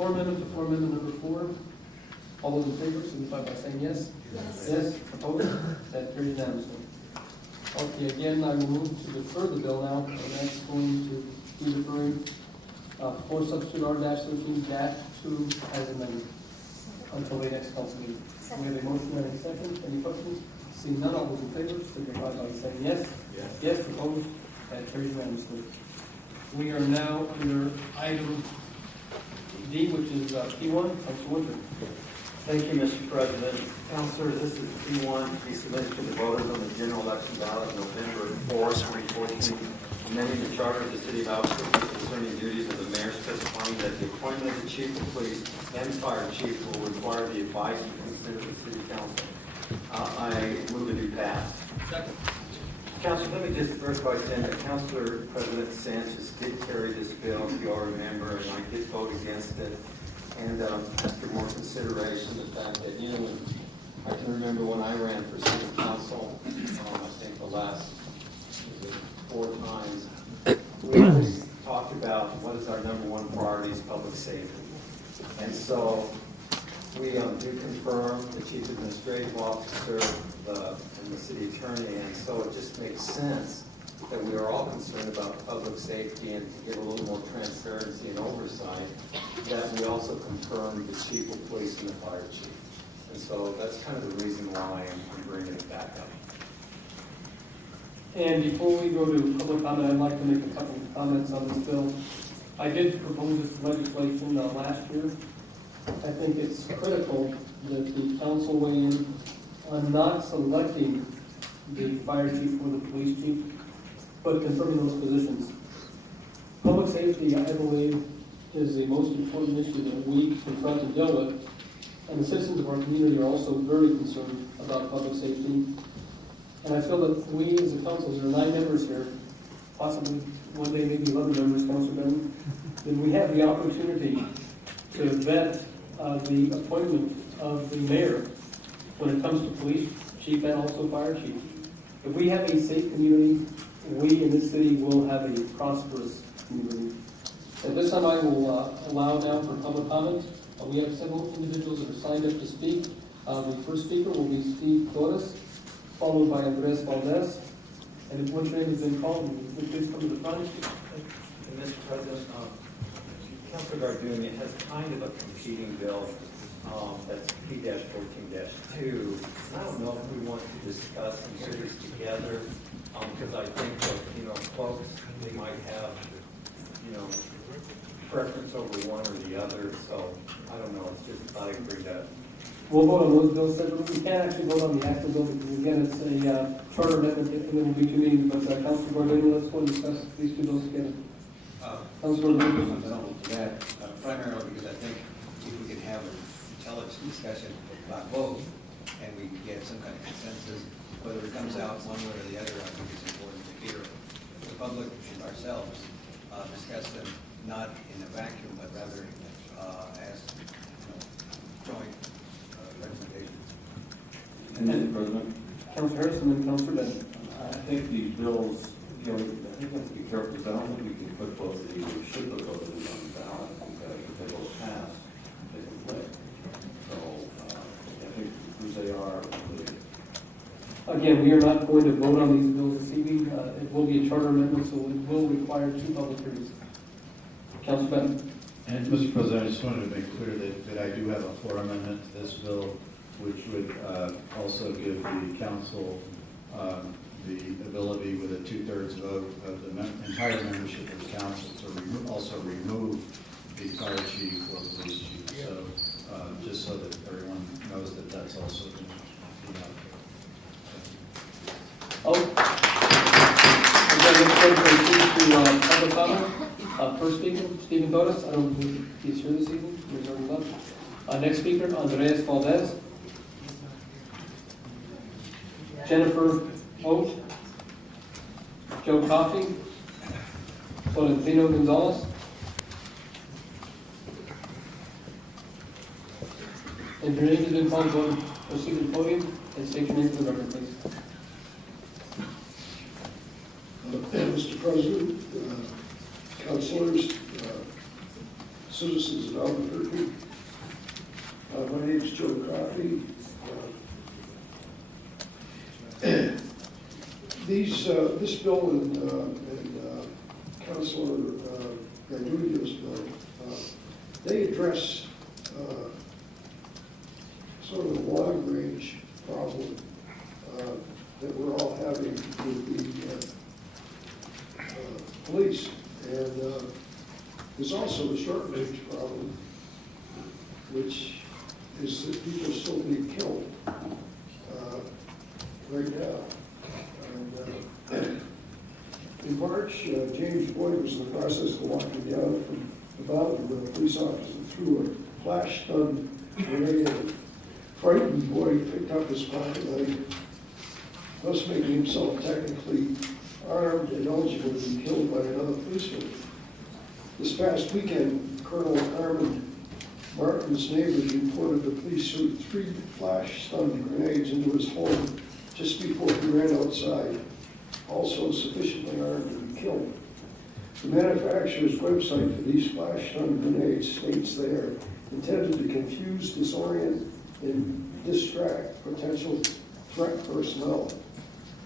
amendment to form amendment number 4. All those in favor, signify by saying yes. Yes. Yes, opposed? That carries unanimously. Okay, again, I will move to defer the bill now, and that's going to be deferring for substitute R-13-2 as amended until the next council meeting. We have a motion and a second. Any questions? Seeing none, all those in favor, signify by saying yes. Yes. Yes, opposed? That carries unanimously. We are now under item D, which is P1, Council Winter. Thank you, Mr. President. Councilors, this is P1 to be submitted to the voters on the general election ballot November 4, 2014, amending the charter of the city of Albuquerque concerning duties of the mayor, specifying that the appointment of the chief of police and fire chief will require the advice and consent of the city council. I move to do pass. Second. Councilor, let me just start by saying that Councilor President Sanchez did carry this bill, if you all remember, and I did vote against it. And after more consideration, the fact that, I can remember when I ran for city council, I think the last 4 times, we always talked about what is our number one priority is public safety. And so we do confirm the chief administrative officer and the city attorney, and so it just makes sense that we are all concerned about public safety and to give a little more transparency and oversight, that we also confirm the chief of police and the fire chief. And so that's kind of the reason why I'm bringing it back up. And before we go to public comment, I'd like to make a couple of comments on this bill. I did propose this legislation last year. I think it's critical that the council weigh in on not selecting the fire chief or the police chief, but confirming those positions. Public safety, I believe, is the most important issue that we confront and deal with. And the citizens of our community are also very concerned about public safety. And I feel that we as a council, there are 9 members here, possibly one day maybe 11 members, Councilor Benton, then we have the opportunity to vet the appointment of the mayor when it comes to police chief and also fire chief. If we have a safe community, we in this city will have a prosperous community. At this time, I will allow now for public comment. We have several individuals that are signed up to speak. The first speaker will be Steve Torres, followed by Andres Valdez. And if one name has been called, would you please come to the front? Mr. President, with regard to doing it, has kind of a competing bill, that's P-14-2. I don't know if we want to discuss and hear this together, because I think that, you know, folks, they might have, you know, preference over one or the other, so I don't know, it's just, I agree that. We'll vote on those bills separately. We can't actually vote on the actual bill because again, it's a charter amendment and there will be two meetings. But Councilor Gordon, let's go and discuss these two bills together. Councilor Gordon. That primarily because I think if we can have an intelligent discussion about both and we can get some kind of consensus, whether it comes out one way or the other, I think it's important to hear the public and ourselves discuss them not in a vacuum, but rather as joint recommendations. And Mr. President, Councilor Harrison and Councilor Bennett. I think these bills, you know, I think we have to be careful because I don't think we can put both of these, we should put both of these on the ballot because if they both pass, they conflict. So I think who they are. Again, we are not going to vote on these bills this evening. It will be a charter amendment, so it will require two public hearings. Councilor Bennett. And Mr. President, I just wanted to make clear that I do have a floor amendment to this bill, which would also give the council the ability with a 2/3 vote of the entire membership of the council to also remove the fire chief or police chief. So just so that everyone knows that that's also been, you know. Public comment. First speaker, Stephen Torres. I don't think he's here this evening. He's already left. Next speaker, Andres Valdez. Jennifer Oates. Joe Coffey. Valentino Gonzalez. And your name has been called, go and proceed to the podium and state your name for the record, please. Mr. President, councilors, citizens of Albuquerque, my name is Joe Coffey. This bill and Councilor Gardudio's bill, they address sort of a long-range problem that we're all having with the police, and there's also a short-range problem, which is that people are still being killed right now. And, in March, James Boyd was in the process of walking down from the boundary when a police officer threw a flash stun grenade at him. Frightened Boyd picked up his pocket knife, thus making himself technically armed and eligible to be killed by another policeman. This past weekend, Colonel Armand Martin's neighbors reported the police threw 3 flash stun grenades into his home just before he ran outside, also sufficiently armed to be killed. The manufacturer's website for these flash stun grenades states they are intended to confuse, disorient, and distract potential threat personnel.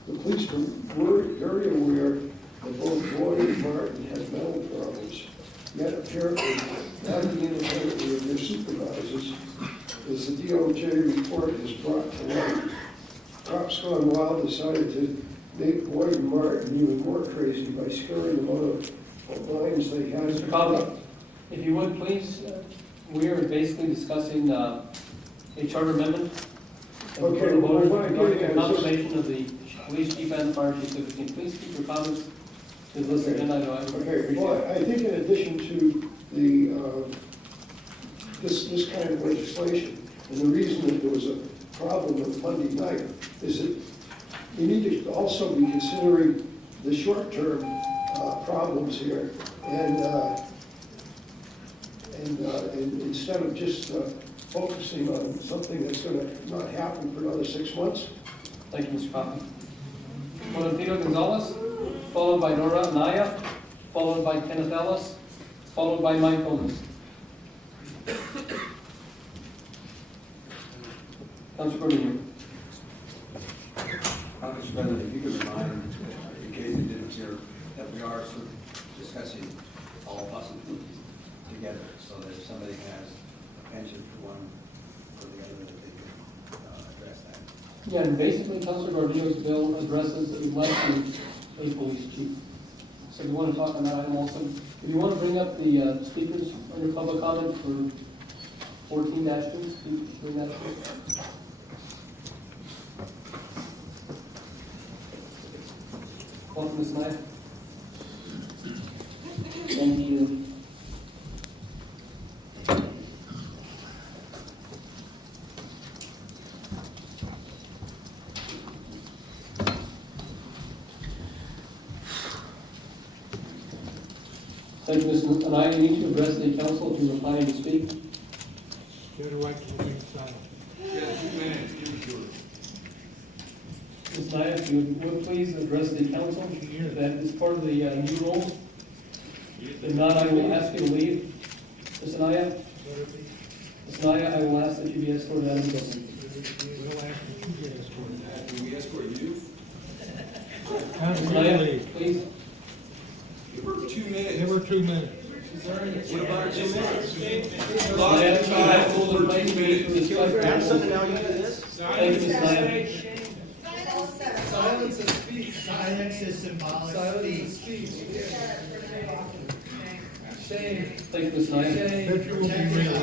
The police were very aware that both Boyd and Martin had mental problems, yet apparently acting independently of their supervisors, as the DOJ report is brought to light. Cops Gone Wild decided to make Boyd and Martin even more crazy by scaring them out of what lines they had. Mr. Coffey, if you would, please, we are basically discussing a charter amendment. Okay, Well, well, I want to get confirmation of the police chief and the fire chief. So if you can please keep your comments to this agenda item. Okay, well, I think in addition to the, this kind of legislation, and the reason that there was a problem with Monday night is that you need to also be considering the short-term problems here, and instead of just focusing on something that's going to not happen for another 6 months. Thank you, Mr. Coffey. Valentino Gonzalez, followed by Nora Naya, followed by Kenneth Ellis, followed by Mike Holmes. Councilor Gordon. Mr. President, if you could remind, in case you didn't hear, that we are discussing all possibilities together, so that if somebody has a penchant for one or the other, that they can address that. Yeah, and basically, Councilor Gordillo's bill addresses electing a police chief. So if you want to talk on that item also, if you want to bring up the speakers under public comment for 14-2, bring that up. Welcome, Ms. Knight. Thank you. Thank you, Ms. Anaya. You need to address the council if you're planning to speak. Ms. Naya, if you would please address the council, that is part of the new rules. If not, I will ask you to leave. Ms. Naya? Ms. Naya, I will ask that you be escorted out of the building. Will we escort you? Ms. Naya, please. Give her 2 minutes. Give her 2 minutes. What about 2 minutes? Ms. Lost Naya, the child for 2 minutes. Thank you, Ms. Naya. Silence is speech. Silence is symbolic Silence speech. is speech. Shame. Thank you, Ms. Naya. Picture will be real.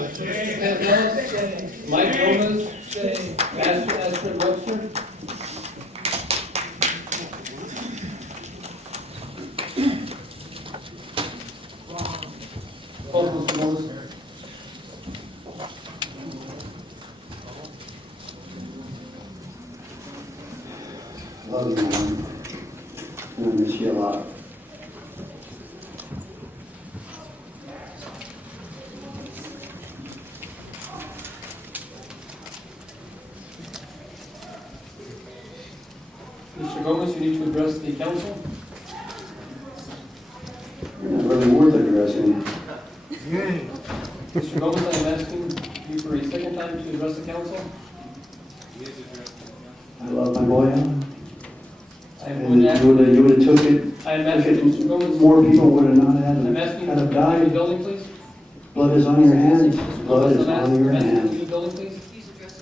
Mike Gomez, Shame. Astrid Webster. Welcome, Mr. Gomez. Love you, man. And I miss you a lot. Mr. Gomez, you need to address the council. You're not really worth addressing. Mr. Gomez, I am asking you for a second time to address the council. I love my boy. I am And you would have took it. I am asking Mr. Gomez. More people would have not had I'm asking you had to have come to the died. building, please. Blood is on your hands. Mr. Blood Gomez, is I'm on asking your you to hands. the building, please.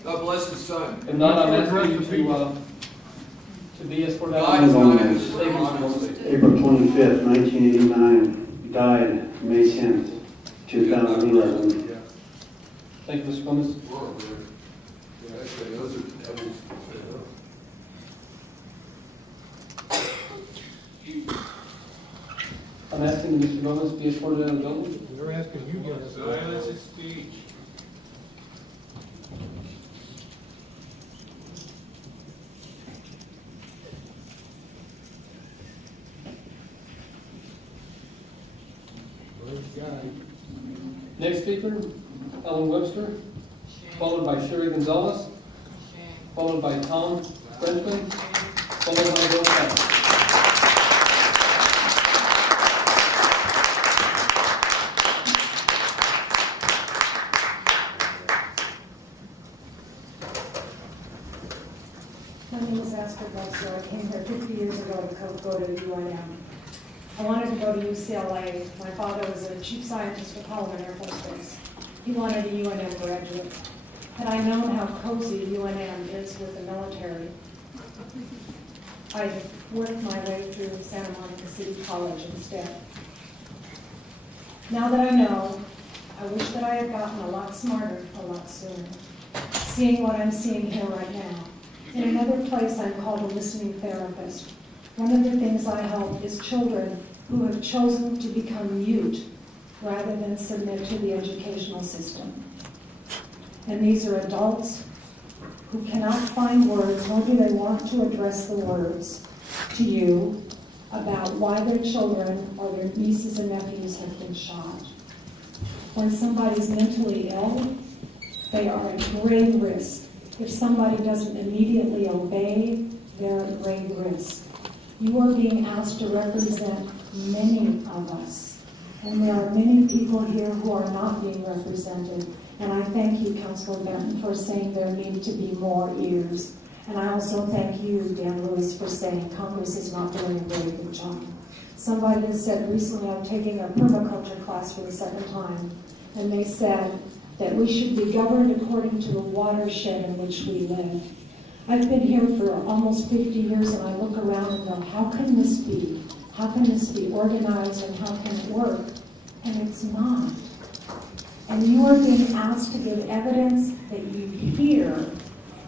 God bless his son. If not, I'm asking you to be escorted out. God is on Thank his- you, Mr. Gomez. April 25th, 1989. Died May 10th, 2011. Thank you, Mr. Gomez. I'm asking Mr. Gomez to be escorted out of the building. We're asking you guys. Silence is speech. Next speaker, Ellen Webster, followed by Sherry Gonzalez, followed by Tom Frenchman, followed by Bill Scott. My name is Astrid Webster. I came here 50 years ago to go to UNM. I wanted to go to UCLA. My father was a chief scientist at Holloman Air Force Base. He wanted a UNM graduate. Had I known how cozy UNM is with the military, I worked my way through Santa Monica City College instead. Now that I know, I wish that I had gotten a lot smarter a lot sooner. Seeing what I'm seeing here right now. In another place, I'm called a listening therapist. One of the things I help is children who have chosen to become mute rather than submit to the educational system. And these are adults who cannot find words, nor do they want to address the words to you about why their children or their nieces and nephews have been shot. When somebody's mentally ill, they are at grave risk. If somebody doesn't immediately obey, they're at grave risk. You are being asked to represent many of us. And there are many people here who are not being represented. And I thank you, Councilor Benton, for saying there need to be more ears. And I also thank you, Dan Lewis, for saying Congress is not doing a very good job. Somebody has said recently, I'm taking a permaculture class for the second time, and they said that we should be governed according to the watershed in which we live. I've been here for almost 50 years, and I look around and go, how can this be? How can this be organized, and how can it work? And it's not. And you are being asked to give evidence that you hear,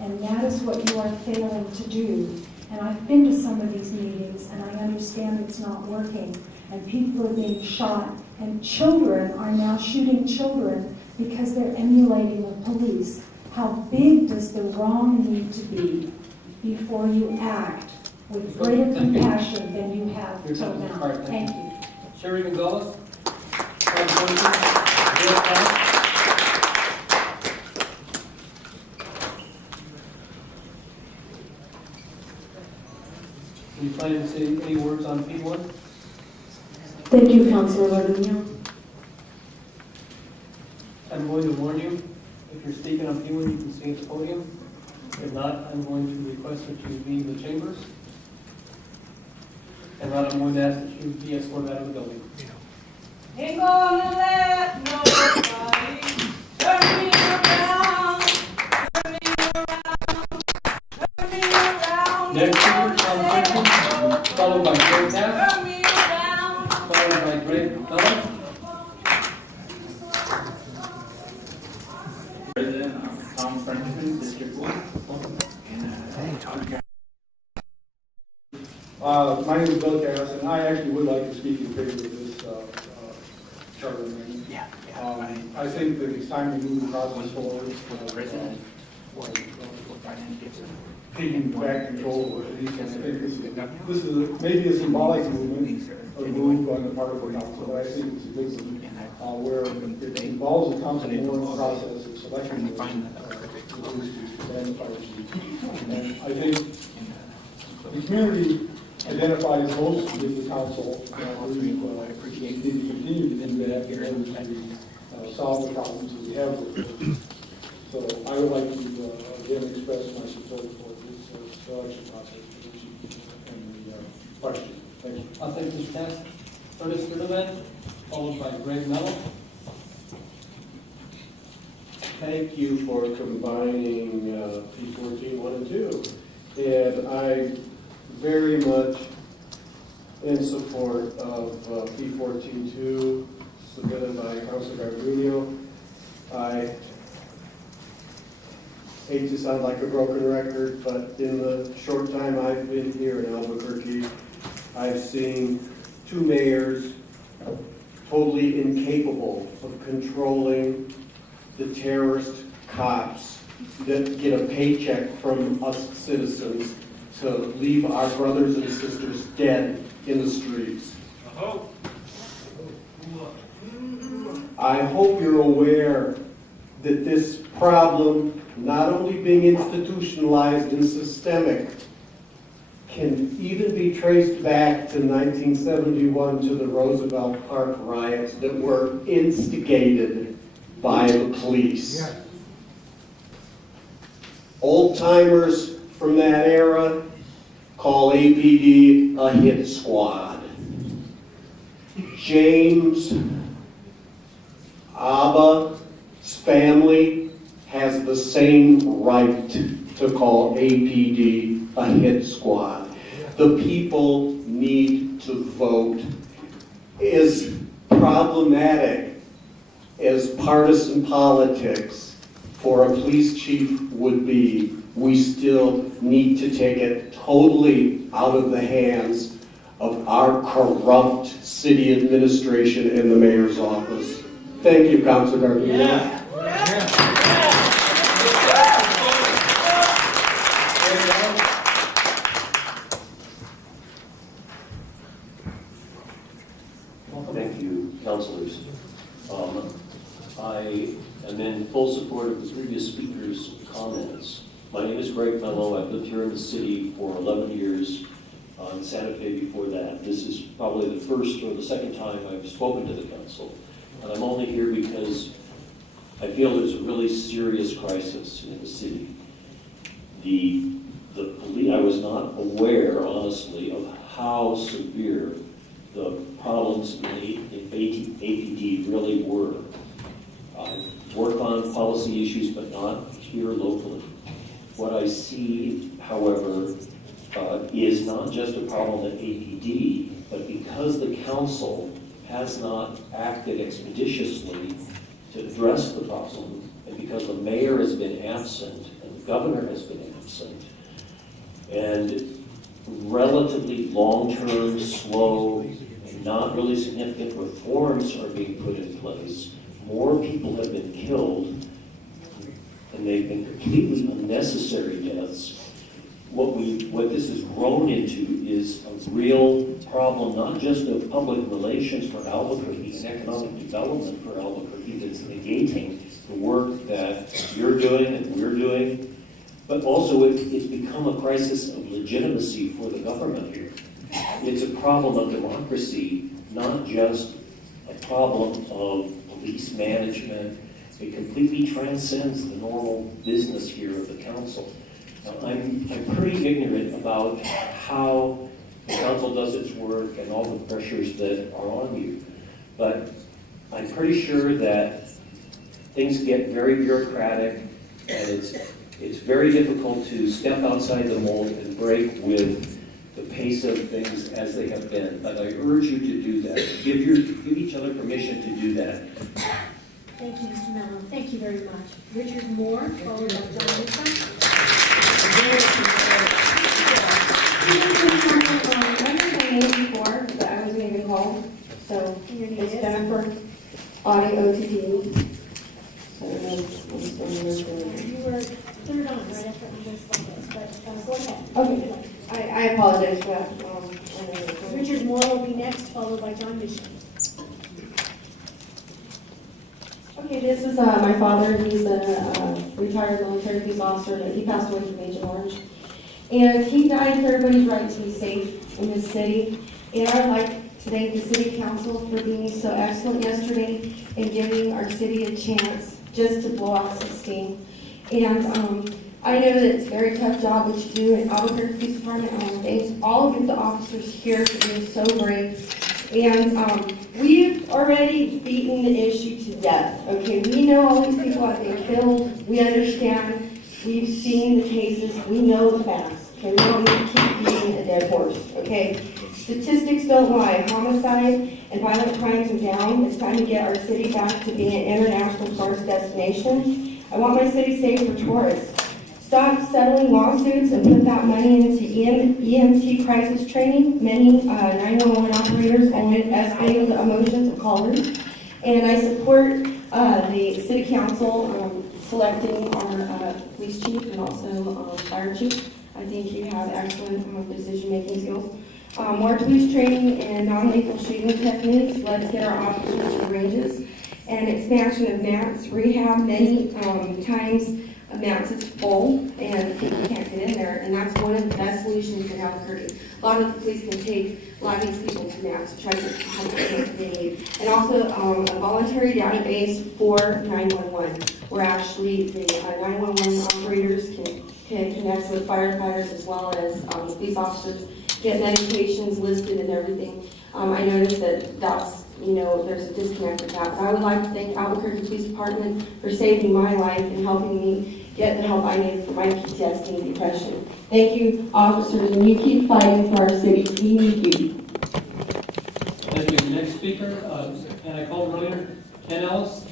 and that is what you are failing to do. And I've been to some of these meetings, and I understand it's not working, and people are being shot, and children are now shooting children because they're emulating the police. How big does the wrong need to be before you act with greater compassion than you have till now? Thank you. Sherry Gonzalez. Do you plan to say any words on P1? Thank you, Councilor Larduno. I'm going to warn you, if you're speaking on P1, you can stay at the podium. If not, I'm going to request that you leave the chambers. And not, I'm going to ask that you be escorted out of the building. Ain't gonna let nobody turn me around, turn me around, turn me around. Next speaker, Tom Franklin, followed by Greg Taft, Turn me around. followed by Greg Miller. President, I'm Tom Frenchman, District 1. My name is Bill Cass, and I actually would like to speak in favor of this charter amendment. I think that it's time to move the process forward. Taking back control of police. I think this is maybe a symbolic movement, a move on the part of the council, but I think it's a big one, where it involves the council more in the process of selection of police and fire chiefs. And I think the community identifies most with the council. We need to continue to do that in order to solve the problems that we have with it. So I would like to again express my support for this selection process and the question. Thank you. I'll take this task. Curtis Goodman, followed by Greg Mello. Thank you for combining P14 1 and 2. And I very much in support of P14 2 submitted by Councilor Garduno. I hate to sound like a broken record, but in the short time I've been here in Albuquerque, I've seen two mayors totally incapable of controlling the terrorist cops that get a paycheck from us citizens to leave our brothers and sisters dead in the streets. I hope you're aware that this problem, not only being institutionalized and systemic, can even be traced back to 1971 to the Roosevelt Park riots that were instigated by the police. Old-timers from that era call APD a hit squad. James Abba's family has the same right to call APD a hit squad. The people need to vote. As problematic as partisan politics for a police chief would be, we still need to take it totally out of the hands of our corrupt city administration and the mayor's office. Thank you, Councilor Garduno. Thank you, councilors. I am in full support of the previous speaker's comments. My name is Greg Mello. I've lived here in the city for 11 years, in Santa Fe before that. This is probably the first or the second time I've spoken to the council. And I'm only here because I feel there's a really serious crisis in the city. The police, I was not aware, honestly, of how severe the problems in APD really were. Work on policy issues, but not here locally. What I see, however, is not just a problem at APD, but because the council has not acted expeditiously to address the problem, and because the mayor has been absent and the governor has been absent, and relatively long-term, slow, and not really significant reforms are being put in place, more people have been killed, and they've been completely unnecessary deaths. What this has grown into is a real problem, not just of public relations for Albuquerque and economic development for Albuquerque that's negating the work that you're doing and we're doing, but also it's become a crisis of legitimacy for the government here. It's a problem of democracy, not just a problem of police management. It completely transcends the normal business here of the council. Now, I'm pretty ignorant about how the council does its work and all the pressures that are on you, but I'm pretty sure that things get very bureaucratic, and it's very difficult to step outside the mold and break with the pace of things as they have been. But I urge you to do that. Give each other permission to do that. Thank you, Mr. Mello. Thank you very much. Richard Moore, followed by John Newcomb. I heard my name before, but I wasn't even called, so it's Jennifer, Audio You were third on right after English Lopez, but go ahead. Okay, I apologize for that. Richard Moore will be next, followed by John Bishop. Okay, this is my father. He's a retired military police officer, but he passed away from Agent Orange. And he died for everybody's right to be safe in this city. And I'd like to thank the City Council for being so excellent yesterday and giving our city a chance just to blow out some steam. And I know that it's a very tough job what you do in Albuquerque Police Department. Thanks all of the officers here for being so brave. And we've already beaten the issue to death. Okay, we know all these people have been killed. We understand. We've seen the cases. We know the facts. Okay, we don't need to keep beating a dead horse. Okay, statistics don't lie. Homicide and violent crimes are down. It's time to get our city back to being an international tourist destination. I want my city safe for tourists. Stop settling lawsuits and put that money into EMT crisis training. Many 911 operators only escalate the emotions of callers. And I support the City Council selecting our police chief and also fire chief. I think you have excellent decision-making skills. More police training and non-lethal shooting techniques. Let's get our officers to ranges. And expansion of MATS rehab. Many times MATS is full and people can't get in there, and that's one of the best solutions in Albuquerque. A lot of the police can take a lot of these people to MATS to try to help them they need. And also a voluntary database for 911, where actually the 911 operators can connect with firefighters as well as police officers, get medications listed and everything. I noticed that's there's a disconnect with that. But I would like to thank Albuquerque Police Department for saving my life and helping me get the help I needed for my PTSD and depression. Thank you, officers, and you keep fighting for our city. We need you. Thank you. Next speaker, and I called earlier, Ken Ellis.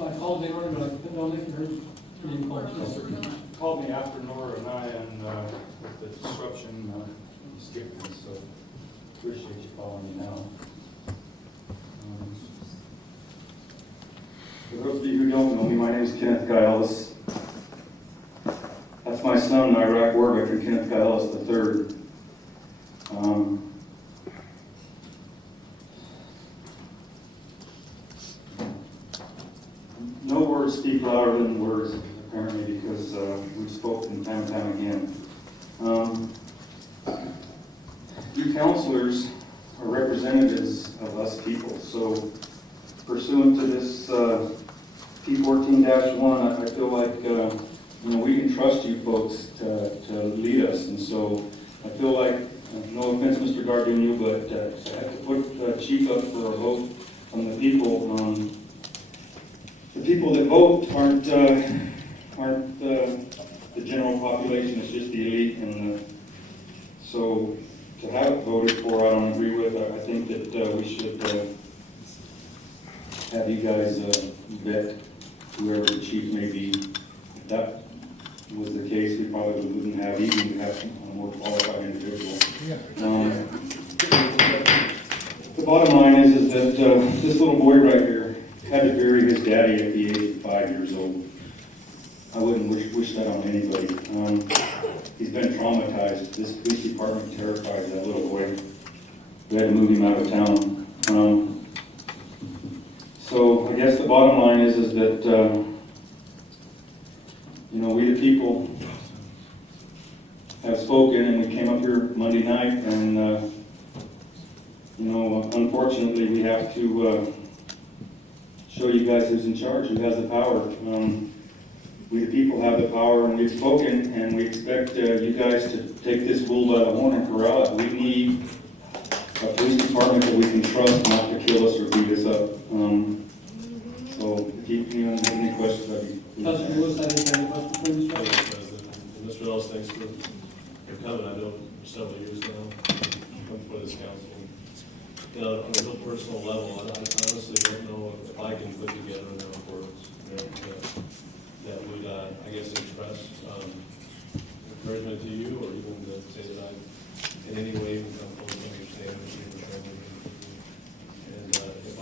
I called him earlier, but I couldn't make her name call. Called me after Nora and I, and with the disruption, you skipped me, so appreciate you calling me now. For those of you who don't know me, my name is Kenneth Guy Ellis. That's my son, Iraq war veteran Kenneth Guy Ellis III. No words speak louder than words, apparently, because we've spoken time and time again. You counselors are representatives of us people, so pursuant to this P14-1, I feel like we can trust you folks to lead us, and so I feel like, no offense, Mr. Gardenia, but I have to put Chief up for a vote from the people. The people that vote aren't the general population, it's just the elite, and so to have it voted for, I don't agree with. I think that we should have you guys vet whoever the chief may be. If that was the case, we probably wouldn't have even have a more qualified individual. The bottom line is that this little boy right here had to bury his daddy at the age of 5 years old. I wouldn't wish that on anybody. He's been traumatized. This police department terrifies that little boy. We had to move him out of town. So I guess the bottom line is that, you know, we the people have spoken, and we came up here Monday night, and, you know, unfortunately we have to show you guys who's in charge, who has the power. We the people have the power, and we've spoken, and we expect you guys to take this bull by the horn and corral it. We need a police department that we can trust not to kill us or beat us up. So if you have any questions, I'd be Councilor Lewis, I think I have a question for you, Thank sir. you, President. And Mr. Ellis, thanks for coming. I know for several years now, come before this council. You know, on a real personal level, I honestly don't know if I can put together enough words, you know, that would, I guess, express encouragement to you, or even to say that I, in any way, even come close to understanding what you're trying to do. And if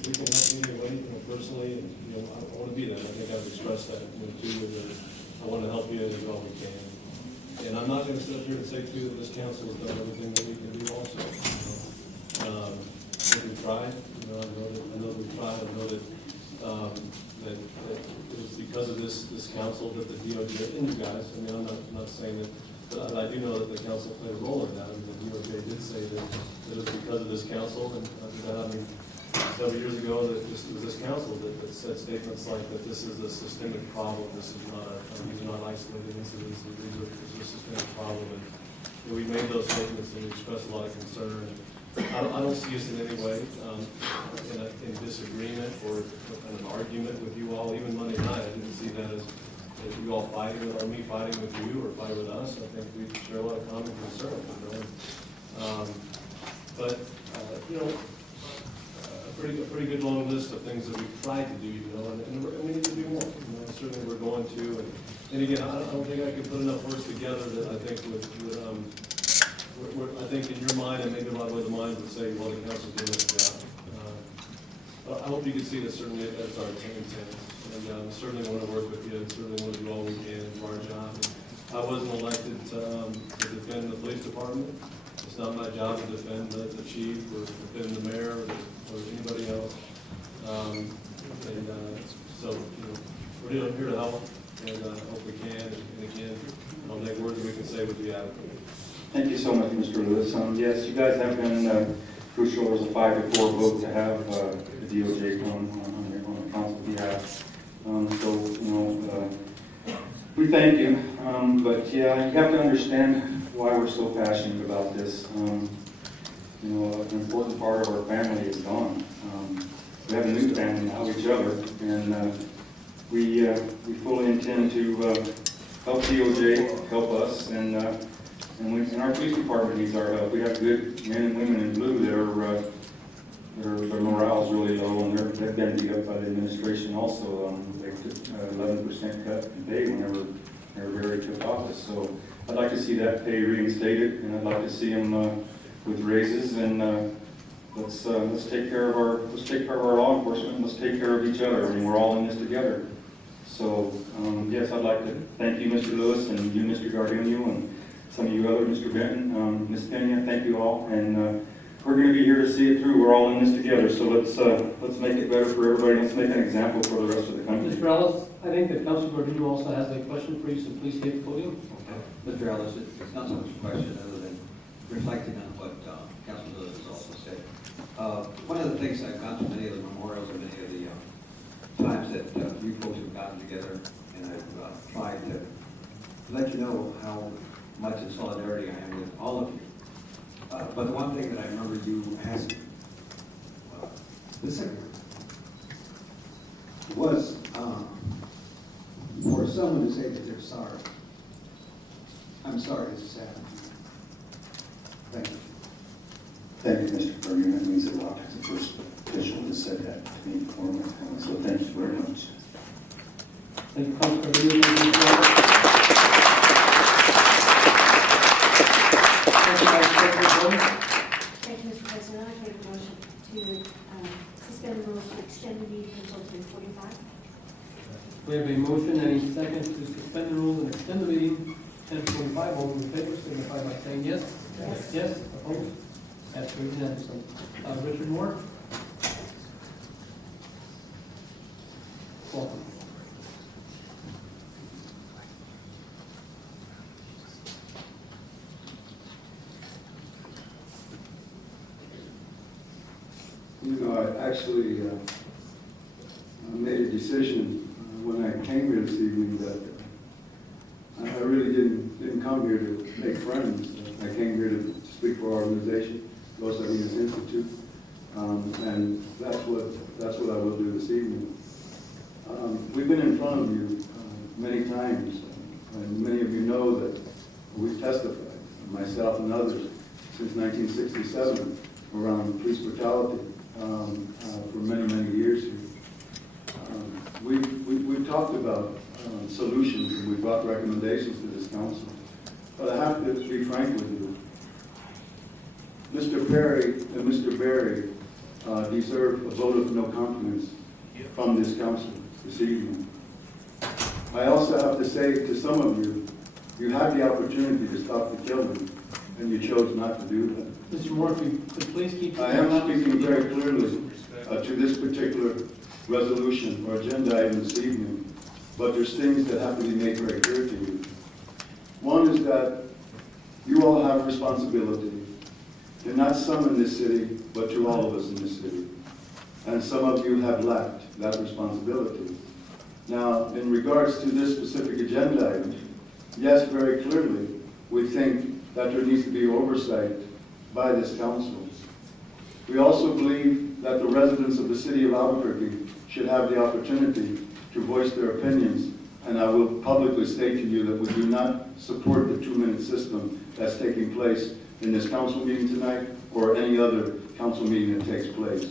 we can help you in any way, you know, personally, and, you know, I want to be there. I think I've expressed that, you know, to you, that I want to help you as well we can. And I'm not going to sit here and say, too, that this council has done everything that we can do also. You know, I think we've tried, you know, I know we've tried, I know that, that it was because of this council that the DOJ, and you guys, I mean, I'm not saying that, but I do know that the council played a role in that. I mean, the DOJ did say that it was because of this council, and I mean, several years ago, that it was this council that said statements like that this is a systemic problem, this is not these are not isolated incidents, these are a systemic problem, and you know, we made those statements and we expressed a lot of concern. I don't see us in any way in disagreement or in an argument with you all. Even Monday night, I didn't see that as you all fighting, or me fighting with you, or fighting with us. I think we share a lot of common concern, you know. But you know, a pretty good long list of things that we've tried to do, you know, and we need to do more. You know, certainly we're going to, and again, I don't think I could put enough words together that I think would I think in your mind, and maybe a lot of other minds would say, well, the council's doing its job. I hope you can see that certainly that's our intent, and certainly want to work with you, and certainly want to do all we can to our job. I wasn't elected to defend the police department. It's not my job to defend the chief or defend the mayor or anybody else. So, you know, we're here to help, and hope we can. And again, I don't think words we can say would be adequate. Thank you so much, Mr. Lewis. Yes, you guys have been crucial as a 5-4 vote to have the DOJ come on the council behalf. So, you know, we thank you. But yeah, you have to understand why we're so passionate about this. You know, an important part of our family is gone. We have a new family now, each other, and we fully intend to help DOJ, help us, and our police department needs our help. We have good men and women in blue that are their morale is really low, and they've been beat up by the administration also. They took 11% cut in pay whenever Barry took office. So I'd like to see that pay reinstated, and I'd like to see them with raises. And let's take care of our law enforcement. Let's take care of each other. I mean, we're all in this together. So yes, I'd like to thank you, Mr. Lewis, and you, Mr. Gardenia, and some of you other, Mr. Benton, Ms. Pena, thank you all, and we're going to be here to see it through. We're all in this together, so let's make it better for everybody. Let's make an example for the rest of the country. Mr. Ellis, I think that Councilor Gordillo also has a question for you, so please take the podium. Okay. Mr. Ellis, it's not so much a question other than reflecting on what Councilor Lewis has also said. One of the things I've gone to many of the memorials and many of the times that you folks have gotten together, and I've tried to let you know how much in solidarity I am with all of you. But the one thing that I remember you asking, specifically, was for someone to say that they're sorry. I'm sorry this is happening. Thank you. Thank you, Mr. Berger. That means a lot as the first official that said that to me before my family, so thank you very much. Thank you, Councilor Lee. Thank you, Thank you, Mr. President. I make a motion to suspend the rules to extend the meeting until 10:45. We have a motion and a second to suspend the rules and extend the meeting 10:45. All those in favor signify by saying yes. Yes. Yes, opposed? That's unanimously. Richard Moore? Welcome. You know, I actually made a decision when I came here this evening that I really didn't come here to make friends. I came here to speak for our organization, Los Arenas Institute, and that's what I will do this evening. We've been in front of you many times, and many of you know that we've testified, myself and others, since 1967 around police brutality. For many years here. We've talked about solutions and we brought recommendations to this council. But I have to be frank with you. Mr. Perry and Mr. Berry deserve a vote of no confidence from this council this evening. I also have to say to some of you, you had the opportunity to stop the killing and you chose not to do that. Mr. Moore, if you could please keep... I am speaking very clearly to this particular resolution or agenda item this evening, but there's things that have to be made very clear to you. One is that you all have responsibility to not some in this city, but to all of us in this city. And some of you have lacked that responsibility. Now, in regards to this specific agenda item, yes, very clearly, we think that there needs to be oversight by this council. We also believe that the residents of the city of Albuquerque should have the opportunity to voice their opinions, and I will publicly state to you that we do not support the 2-minute system that's taking place in this council meeting tonight or any other council meeting that takes place.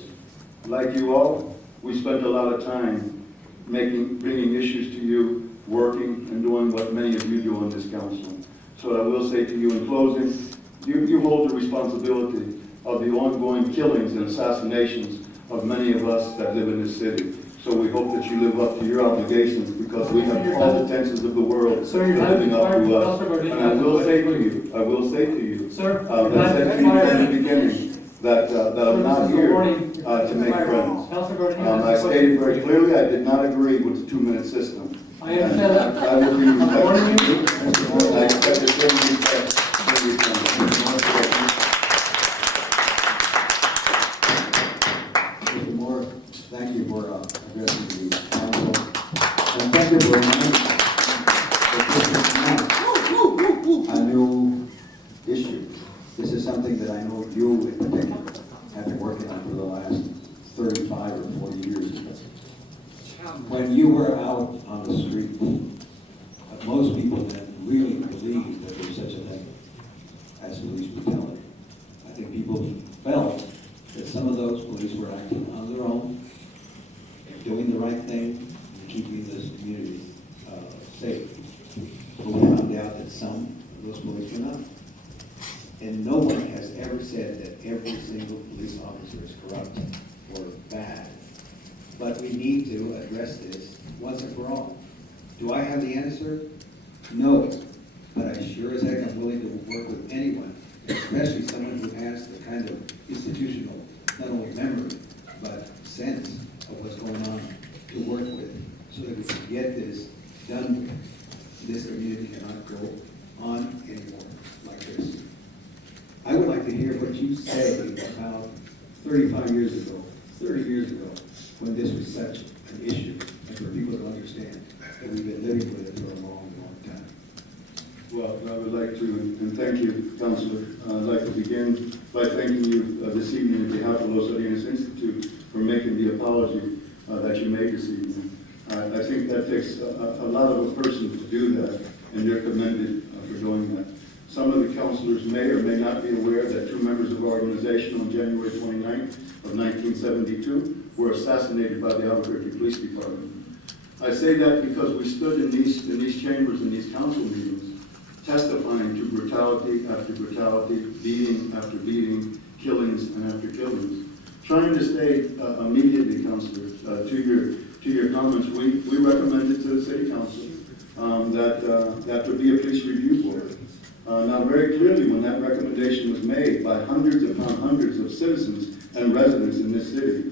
Like you all, we spent a lot of time bringing issues to you, working and doing what many of you do on this council. So I will say to you in closing, you hold the responsibility of the ongoing killings and assassinations of many of us that live in this city. So we hope that you live up to your obligations because we have all the tensions of the world living up to us. And I will say to you, Sir, that I said to you from the beginning that I'm not here to make friends. I stated very clearly I did not agree with the 2-minute system. I understand that. I will be respectful. I expect the same respect from you. Mr. Moore, thank you for addressing the council. And thank you very much. This is not a new issue. This is something that I know you in particular have been working on for the last 35 or 40 years. When you were out on the street, most people then really believed that there's such a thing as police brutality. I think people felt that some of those police were acting on their own, doing the right thing, and keeping this community safe. But we found out that some of those police were not. And no one has ever said that every single police officer is corrupt or bad. But we need to address this once and for all. Do I have the answer? No. But I sure as heck am willing to work with anyone, especially someone who has the kind of institutional, not only memory, but sense of what's going on to work with so that we can get this done with. This community cannot go on anymore like this. I would like to hear what you say about 35 years ago, 30 years ago, when this was such an issue, and for people to understand that we've been living with it for a long, long time. Well, I would like to, and thank you, Councilor. I'd like to begin by thanking you this evening on behalf of Los Salinas Institute for making the apology that you made this evening. I think that takes a lot of a person to do that, and you're commended for doing that. Some of the councilors may or may not be aware that two members of our organization on January 29th of 1972 were assassinated by the Albuquerque Police Department. I say that because we stood in these chambers, in these council meetings, testifying to brutality after brutality, beating after beating, killings and after killings. Trying to stay immediately, Councilor, to your comments, we recommended to the City Council that there be a police review board. Now, very clearly, when that recommendation was made by hundreds upon hundreds of citizens and residents in this city,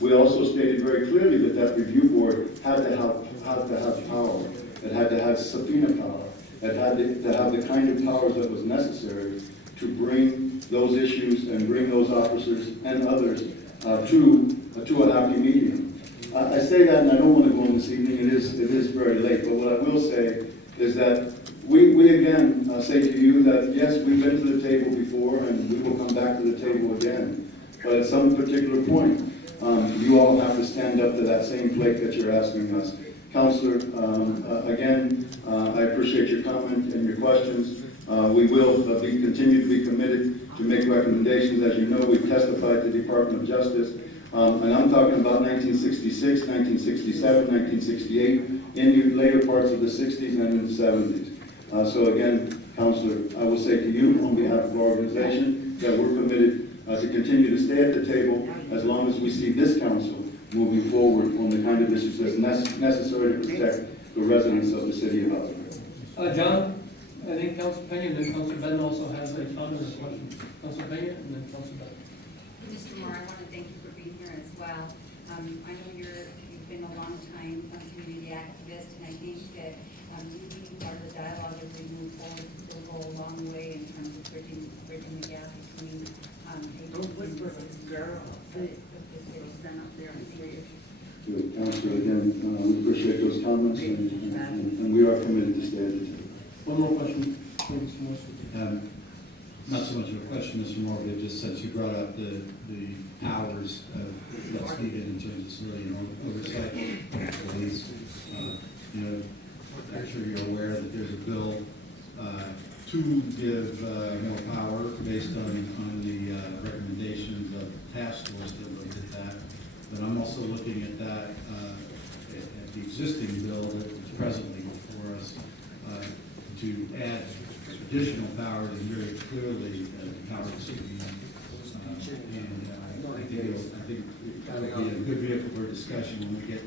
we also stated very clearly that that review board had to have power. It had to have subpoena power. It had to have the kind of powers that was necessary to bring those issues and bring those officers and others to a happy medium. I say that, and I don't want to go on this evening. It is very late. But what I will say is that we again say to you that yes, we've been to the table before, and we will come back to the table again. But at some particular point, you all have to stand up to that same plate that you're asking us. Counselor, again, I appreciate your comment and your questions. We will continue to be committed to make recommendations. As you know, we've testified to the Department of Justice, and I'm talking about 1966, 1967, 1968, in the later parts of the 60s and in the 70s. So again, Counselor, I will say to you on behalf of our organization that we're committed to continue to stay at the table as long as we see this council moving forward on the kind of issues that's necessary to protect the residents of the city of Albuquerque. John, I think Council Pena and then Council Ben also has a comment or question. Council Pena and then Council Ben. Mr. Moore, I want to thank you for being here as well. I know you've been a long time community activist, and I think that you being part of the dialogue as we move forward will go a long way in terms of bridging the gap between Councilor, again, we appreciate those comments, and we are committed to stay at the table. One more question, please, Mr. Moore. Not so much of a question, Mr. Moore, but just since you brought up the powers of what's needed in terms of civilian oversight, police, I'm sure you're aware that there's a bill to give more power based on the recommendations of the task force that looked at that. But I'm also looking at that, at the existing bill that is presently before us, to add additional powers and very clearly the power to subpoena. I think that would be a good vehicle for discussion when we get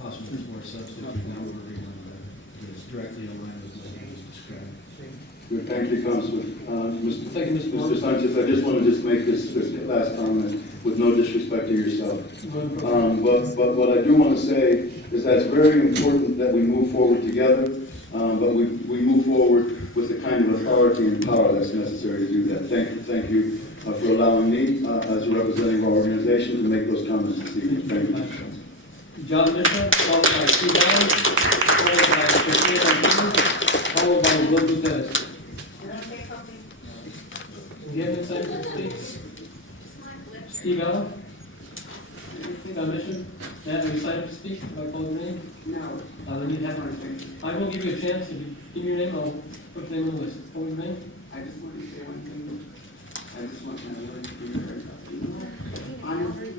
possibly more substitute number that's directly aligned with what you just described. Good, thank you, Councilor. Mr. Sanchez, I just want to make this last comment with no disrespect to yourself. But what I do want to say is that it's very important that we move forward together, but we move forward with the kind of authority and power that's necessary to do that. Thank you for allowing me, as a representative of our organization, to make those comments this evening. Thank you. John Mitchell, followed by Steve Allen, followed by Christina Martinez, followed by Will Gutierrez. Do you have anything to speak? Steve Allen? John Mitchell? Matt, are you signed up to speak? If I call your name? No. Then you have I will give you a chance. If you give me your name, I'll put your name on the list. What was your name? I just want to say one thing. I just want my words to be heard. Honestly,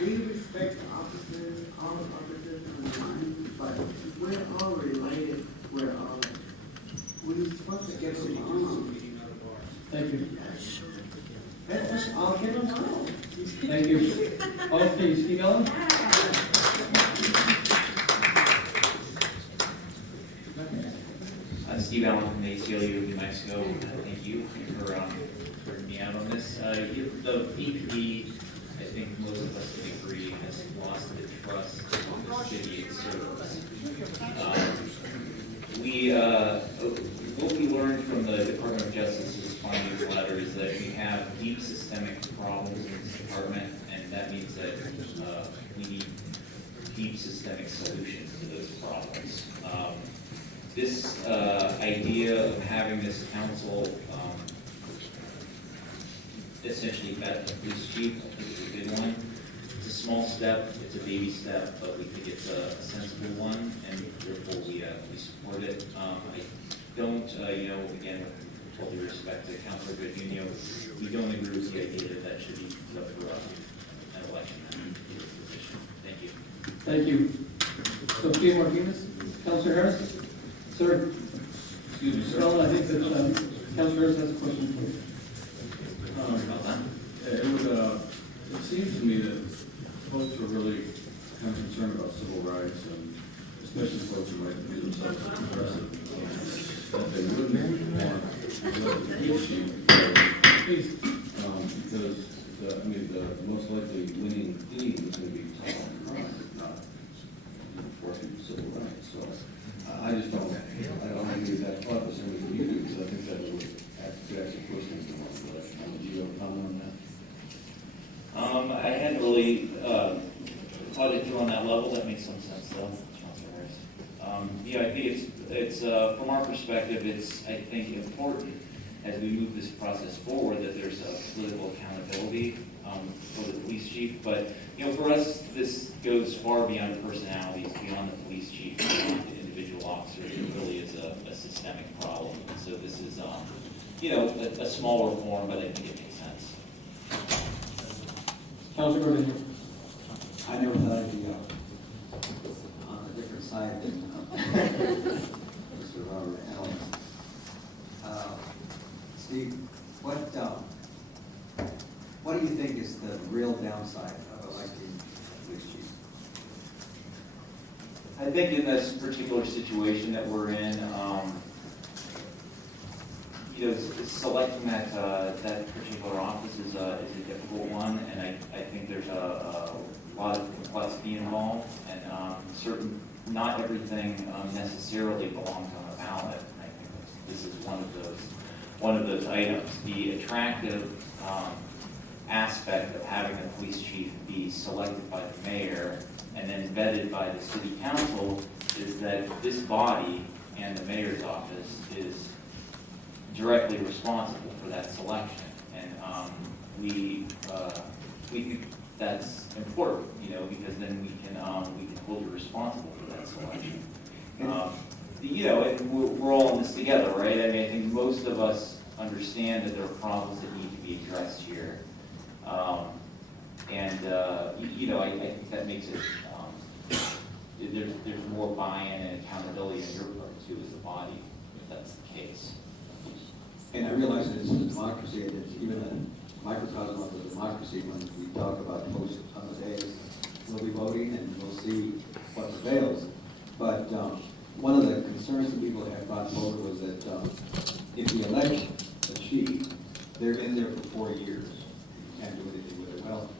we respect the officers, all the officers on the line, but we're all related. We're supposed to get along. Thank you. Let's all get along. Thank you. Okay, Steve Allen? Steve Allen from the ACLU of New Mexico. Thank you for bringing me out on this. The PPD, I think most of us would agree, has lost the trust in the city it serves. What we learned from the Department of Justice's findings letter is that we have deep systemic problems in this department, and that means that we need deep systemic solutions to those problems. this idea of having this council essentially vet the police chief, I think it's a good one. It's a small step, it's a baby step, but we think it's a sensible one, and therefore we support it. I don't, again, with all due respect to Councilor Godinho, we don't agree with the idea that that should be put up for an election position. Thank you. Thank you. Sophia Martinez, Councilor Harris? Sir? Excuse me, sir. Well, I think that Councilor Harris has a question for you. It seems to me that folks are really kind of concerned about civil rights, and especially folks who might view themselves as progressive, that they wouldn't want to let the police chief because the most likely winning theme is going to be tough on crime, not enforcing civil rights. So I just don't agree with that thought the same as you do, because I think that would actually push things in the wrong direction. Do you have a comment on that? I hadn't really thought it through on that level. That makes some sense, though. I think it's from our perspective, it's, I think, important as we move this process forward that there's a political accountability for the police chief. But, for us, this goes far beyond personalities, beyond the police chief, beyond the individual officers. It really is a systemic problem. And so this is, a small reform, but I think it makes sense. Councilor Gordon. I never thought I'd be on a different side than Mr. Robert Allen. Steve, what do you think is the real downside of electing police chief? I think in this particular situation that we're in, selecting that particular office is a difficult one, and I think there's a lot of complexity involved, and not everything necessarily belongs on the ballot. And I think this is one of those items. The attractive aspect of having the police chief be selected by the mayor and then vetted by the city council is that this body and the mayor's office is directly responsible for that selection, and we think that's important, because then we can hold you responsible for that selection. And we're all in this together, right? I mean, I think most of us understand that there are problems that need to be addressed here, I think that makes it there's more buy-in and accountability on your part too as a body, if that's the case. And I realize that it's a democracy, and it's even a microcosm of the democracy when we talk about post on the days. We'll be voting and we'll see what prevails. But one of the concerns that people have brought forward was that if you elect the chief, they're in there for 4 years. You can't do anything with it. Well,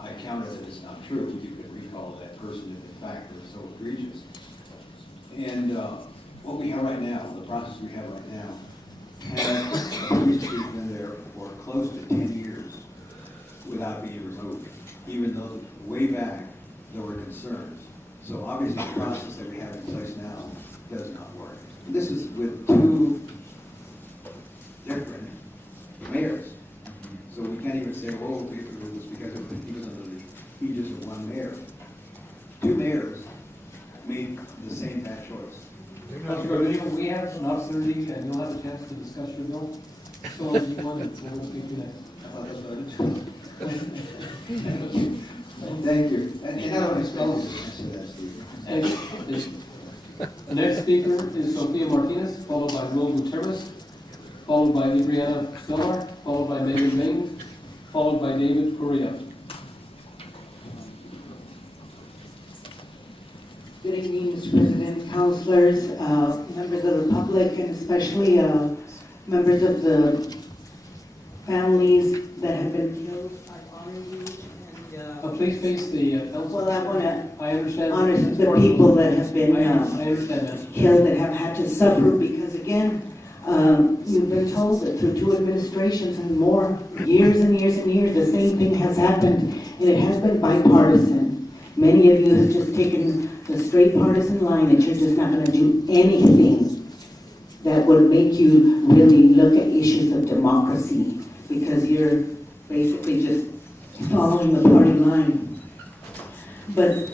I counter that it's not true. You can recall that person if the fact was so egregious. And what we have right now, the process we have right now, has the police chief been there for close to 10 years without being removed, even though way back there were concerns. So obviously the process that we have in place now does not work. And this is with 2 different mayors. So we can't even say, oh, it was because he was under the aegis of one mayor. 2 mayors made the same bad choice. We have an opportunity, and you'll have a chance to discuss your bill. So if you want to speak to that. Thank you. And how do I spell it? I said that, Steve. The next speaker is Sophia Martinez, followed by Will Gutierrez, followed by Adriana Stellar, followed by Megan Ming, followed by David Correa. Good evening, Mr. President, councilors, members of the public, and especially members of the families that have been killed. I honor you. Please face the council. Well, I want to honor the people that have been I understand that. killed, that have had to suffer, because again, you've been told that through 2 administrations and more, years and years and years, the same thing has happened, and it has been bipartisan. Many of you have just taken the straight partisan line that you're just not gonna do anything that would make you really look at issues of democracy, because you're basically just following the party line. But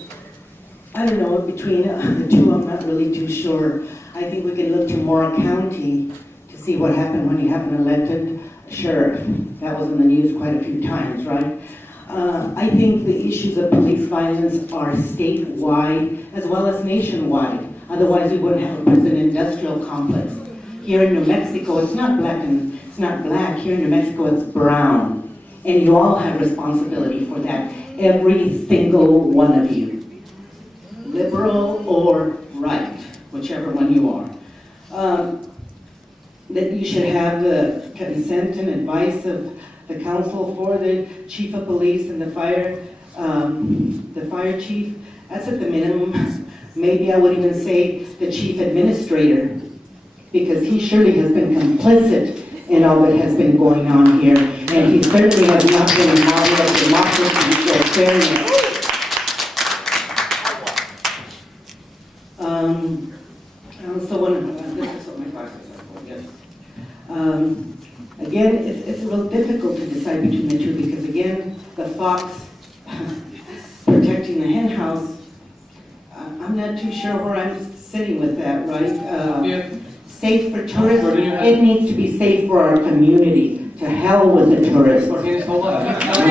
I don't know, between the two, I'm not really too sure. I think we can look to Morrow County to see what happened when you have an elected sheriff. That was in the news quite a few times, right? I think the issues of police violence are statewide as well as nationwide. Otherwise, we wouldn't have a prison industrial complex. Here in New Mexico, it's not black. Here in New Mexico, it's brown. And you all have responsibility for that. Every single one of you. Liberal or right, whichever one you are. That you should have the consent and advice of the council for the chief of police and the fire chief. That's at the minimum. Maybe I would even say the chief administrator, because he surely has been complicit in all that has been going on here, and he certainly has not been a model of democracy or fairness. This is what my classes are for, yes. Again, it's a little difficult to decide between the two, because again, the fox protecting the hen house, I'm not too sure where I'm sitting with that, right? Safe for tourists, it needs to be safe for our community. To hell with the tourists. Okay, hold on. Councilor,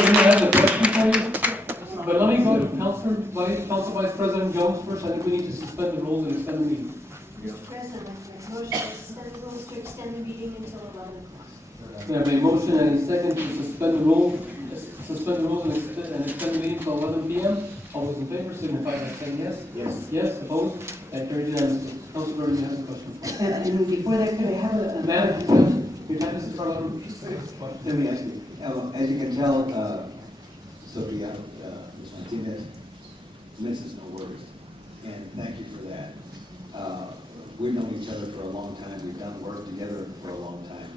you have the question for you? But let me go to Council Vice President Jones first. I think we need to suspend the rules and extend the meeting. Mr. President, I motion to suspend the rules to extend the meeting until 11 o'clock. We have a motion and a second to suspend the rules and extend the meeting until 11 p.m. All those in favor signify by saying yes. Yes. Yes, opposed? That carries unanimously. Councilor, you have a question? And before that, could I have a... Ma'am, we've had this for a lot Let me ask you, as you can tell, Sophia, Ms. Martinez, misses no words, and thank you for that. We've known each other for a long time, we've done work together for a long time,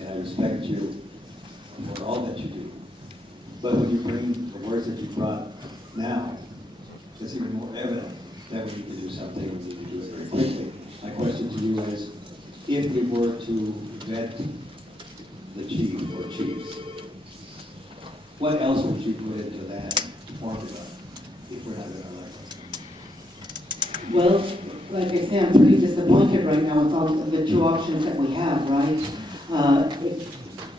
and I respect you for all that you do. But when you bring the words that you brought now, it's even more evident that we need to do something, we need to do it very quickly. My question to you is, if we were to vet the chief or chiefs, what else would you put into that formula if we're not going to elect them? Well, like I say, I'm pretty disappointed right now with all of the two options that we have, right?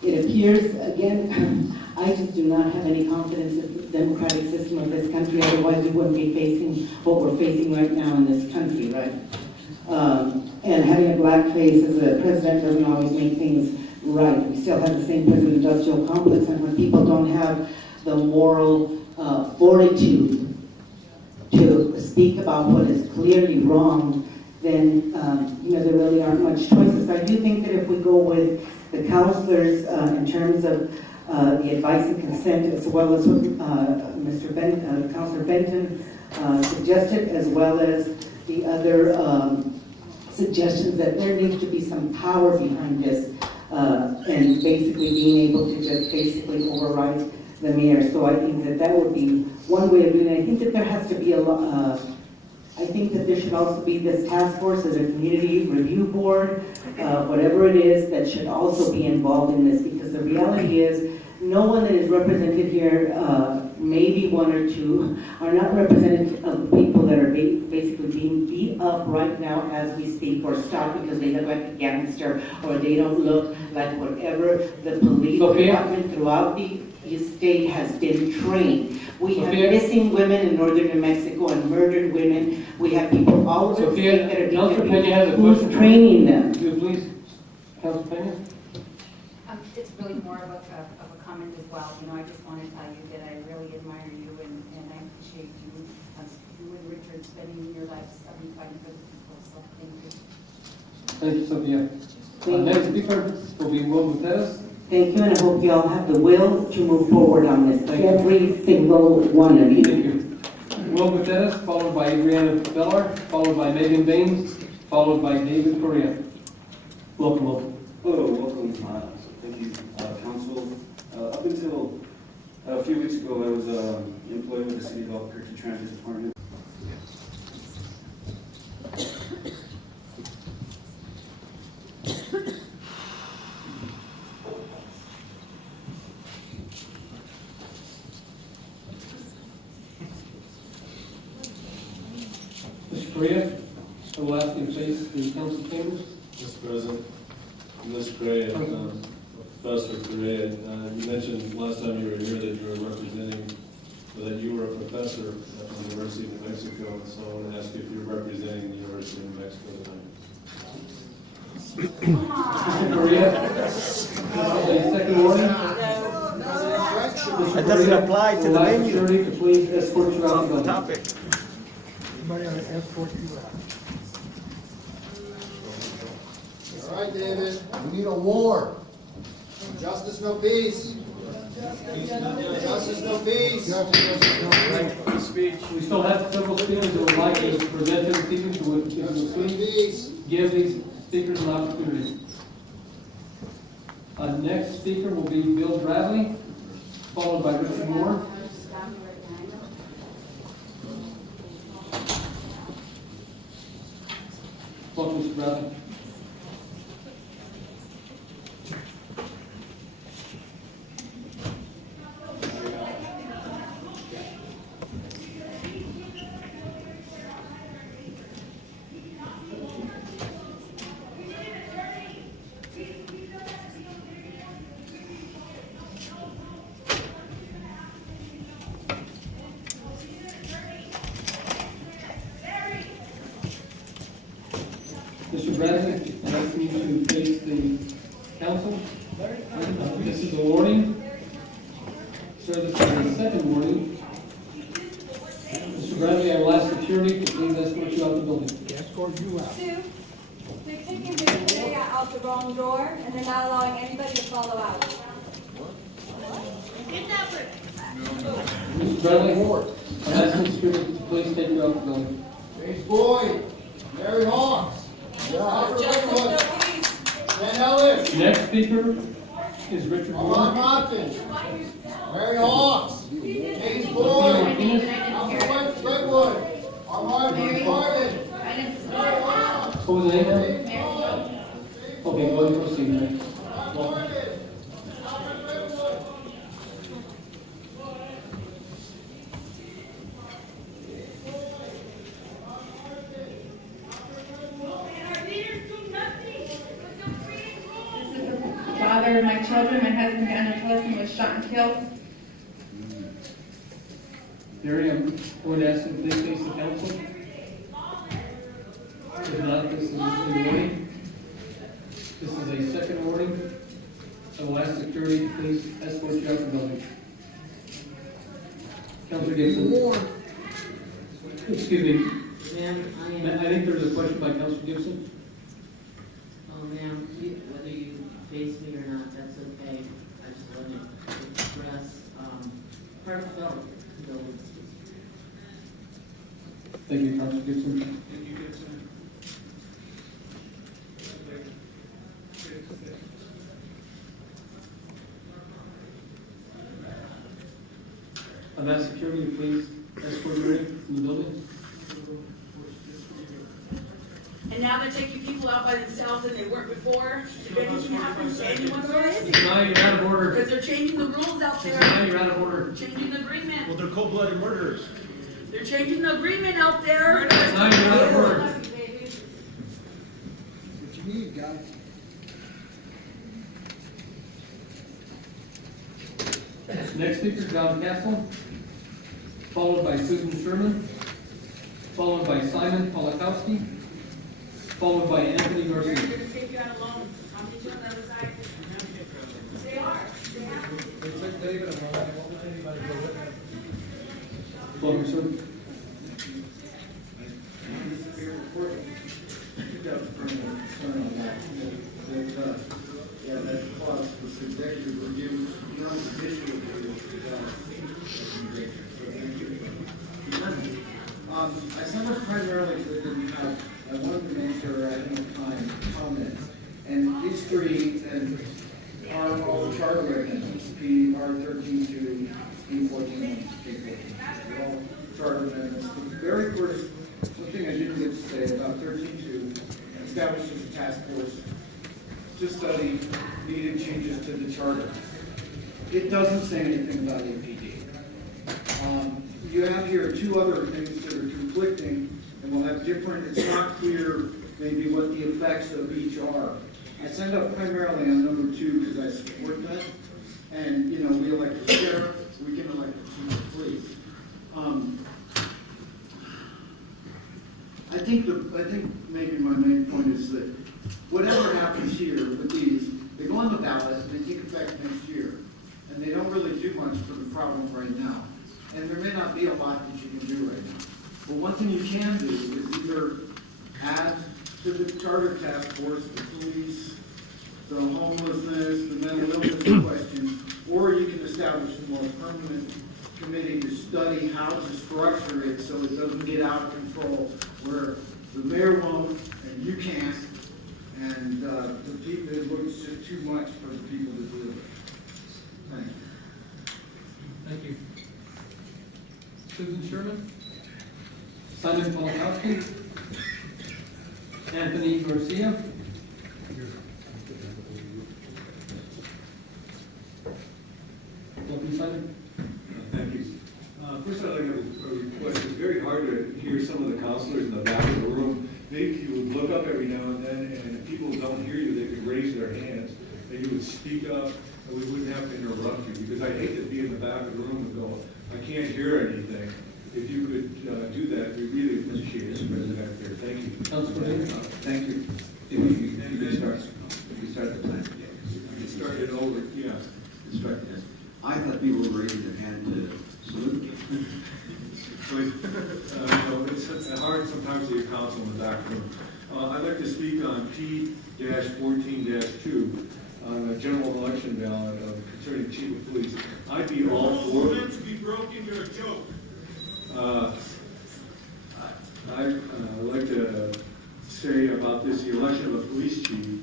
It appears, again, I just do not have any confidence in the democratic system of this country, otherwise we wouldn't be facing what we're facing right now in this country, right? And having a black face as a president doesn't always make things right. We still have the same prison industrial complex, and when people don't have the moral fortitude to speak about what is clearly wrong, then there really aren't much choices. I do think that if we go with the counselors in terms of the advice and consent, as well as what Councilor Benton suggested, as well as the other suggestions, that there needs to be some power behind this, and basically being able to just basically override the mayor. So I think that that would be one way of doing it. I think that there has to be I think that there should also be this task force as a community review board, whatever it is, that should also be involved in this, because the reality is no one that is represented here, maybe one or two, are not representative of people that are basically being beat up right now as we speak, or stopped because they look like a gangster, or they don't look like whatever the police department throughout the state has been trained. We have missing women in northern New Mexico and murdered women. We have people all over the state that are being who's training them. Do you please, Councilor Pena? It's really more of a comment as well. I just want to tell you that I really admire you and I appreciate you, you and Richard spending your lives fighting for the people. So thank you. Thank you, Sophia. Next speaker will be Will Gutierrez. Thank you, and I hope you all have the will to move forward on this. Every single one of you. Thank you. Will Gutierrez, followed by Adriana Bellar, followed by Megan Baines, followed by David Correa. Welcome, Will. Hello, welcome. Thank you, Council. Up until A few weeks ago, I was employed with the City of Albuquerque Transit Department. Mr. Correa, I will ask you to face the council chambers. Mr. President, Ms. Correa, Professor Correa, you mentioned last time you were here that you were representing, that you were a professor at the University of New Mexico, so I want to ask you if you're representing the University of New Mexico tonight. Mr. Correa, this is a second warning. It doesn't apply to the venue. Security to please escort you out of the topic. Anybody want to escort you out? All right, David, we need a war. Justice, no peace. Justice, no peace. We still have several speakers that would like to present to the evening, so if you would please give these speakers an opportunity. Next speaker will be Bill Bradley, followed by Richard Moore. Welcome, Mr. Bradley. Mr. Bradley, I'd like for you to face the council. This is a warning. Sir, this is a second warning. Mr. Bradley, I will ask security to please escort you out the building. Escort you out. Sue, they're taking Mr. Correa out the wrong door, and they're not allowing anybody to follow out. Mr. Bradley, I'm asking security to please take you out the building. James Boyd, Mary Hawks. Dan Ellis. Next speaker is Richard Moore. Armand Watkins. Mary Hawks. James Boyd. Armand Redwood. Armand Martin. What was the name there? Okay, go ahead and proceed, man. Welcome. Father of my children, my husband Daniel Tillerson was shot and killed. Gary, I'm going to ask you to please face the council. If not, this is a warning. This is a second warning. I will ask security to please escort you out the building. Councilor Gibson. Excuse me. Ma'am, I think there's a question by Councilor Gibson. oh ma'am, whether you face me or not, that's okay. I just want to express, heartfelt condolences. Thank you, Councilor Gibson. Thank you, Gibson. I've asked security to please escort you from the building. And now they're taking people out by themselves and they weren't before. If anything happens to anyone, where is it? Now you're out of order. Because they're changing the rules out there. Now you're out of order. Changing the agreement. Well, they're cold-blooded murderers. They're changing the agreement out there. Now you're out of order. What you need, guys? Next speaker, John Castle, followed by Susan Sherman, followed by Simon Polakowski, followed by Anthony Garcia. They're going to take you out alone. I'll meet you on the other side. They are. They have. It took David a moment. I won't let anybody go with him. Welcome, sir. That clause was executive review, non-judicial review. I summoned primarily because I didn't have, I wanted to make sure I had enough time to comment. And history and our own charter amendments, PR 13 to A14 and A14. They're all charter amendments. The very first, one thing I didn't get to say about 13.2, establishes a task force to study needed changes to the charter. It doesn't say anything about APD. You have here two other things that are conflicting and will have different, it's not clear maybe what the effects of each are. I send up primarily on number 2 because I support that. And, you know, we elect the sheriff, we can elect the chief of police. I think maybe my main point is that whatever happens here with these, they go on the ballot and they take effect next year. And they don't really do much for the problem right now. And there may not be a lot that you can do right now. But one thing you can do is either add to the charter task force, the police, the homelessness, the mental illness question, or you can establish a more permanent committee to study how to structure it so it doesn't get out of control, where the mayor won't and you can't, and the people, it looks just too much for the people to deal with. Thank you. Thank you. Susan Sherman? Simon Polakowski? Anthony Garcia? Deputy Simon? Thank you. First, I'd like to have a request. It's very hard to hear some of the counselors in the back of the room. Maybe if you would look up every now and then, and if people don't hear you, they could raise their hands, and you would speak up, and we wouldn't have to interrupt you, because I hate to be in the back of the room and go, I can't hear anything. If you could do that, we really appreciate it, President back there. Thank you. Thank you. If you start the time again. You started over, yeah. I thought people were raising their hand to salute. But, you know, it's hard sometimes to get counsel in the back room. I'd like to speak on P-14-2, on the general election ballot concerning chief of police. I'd be all for it. To be broken, you're a joke. I'd like to say about this, the election of a police chief.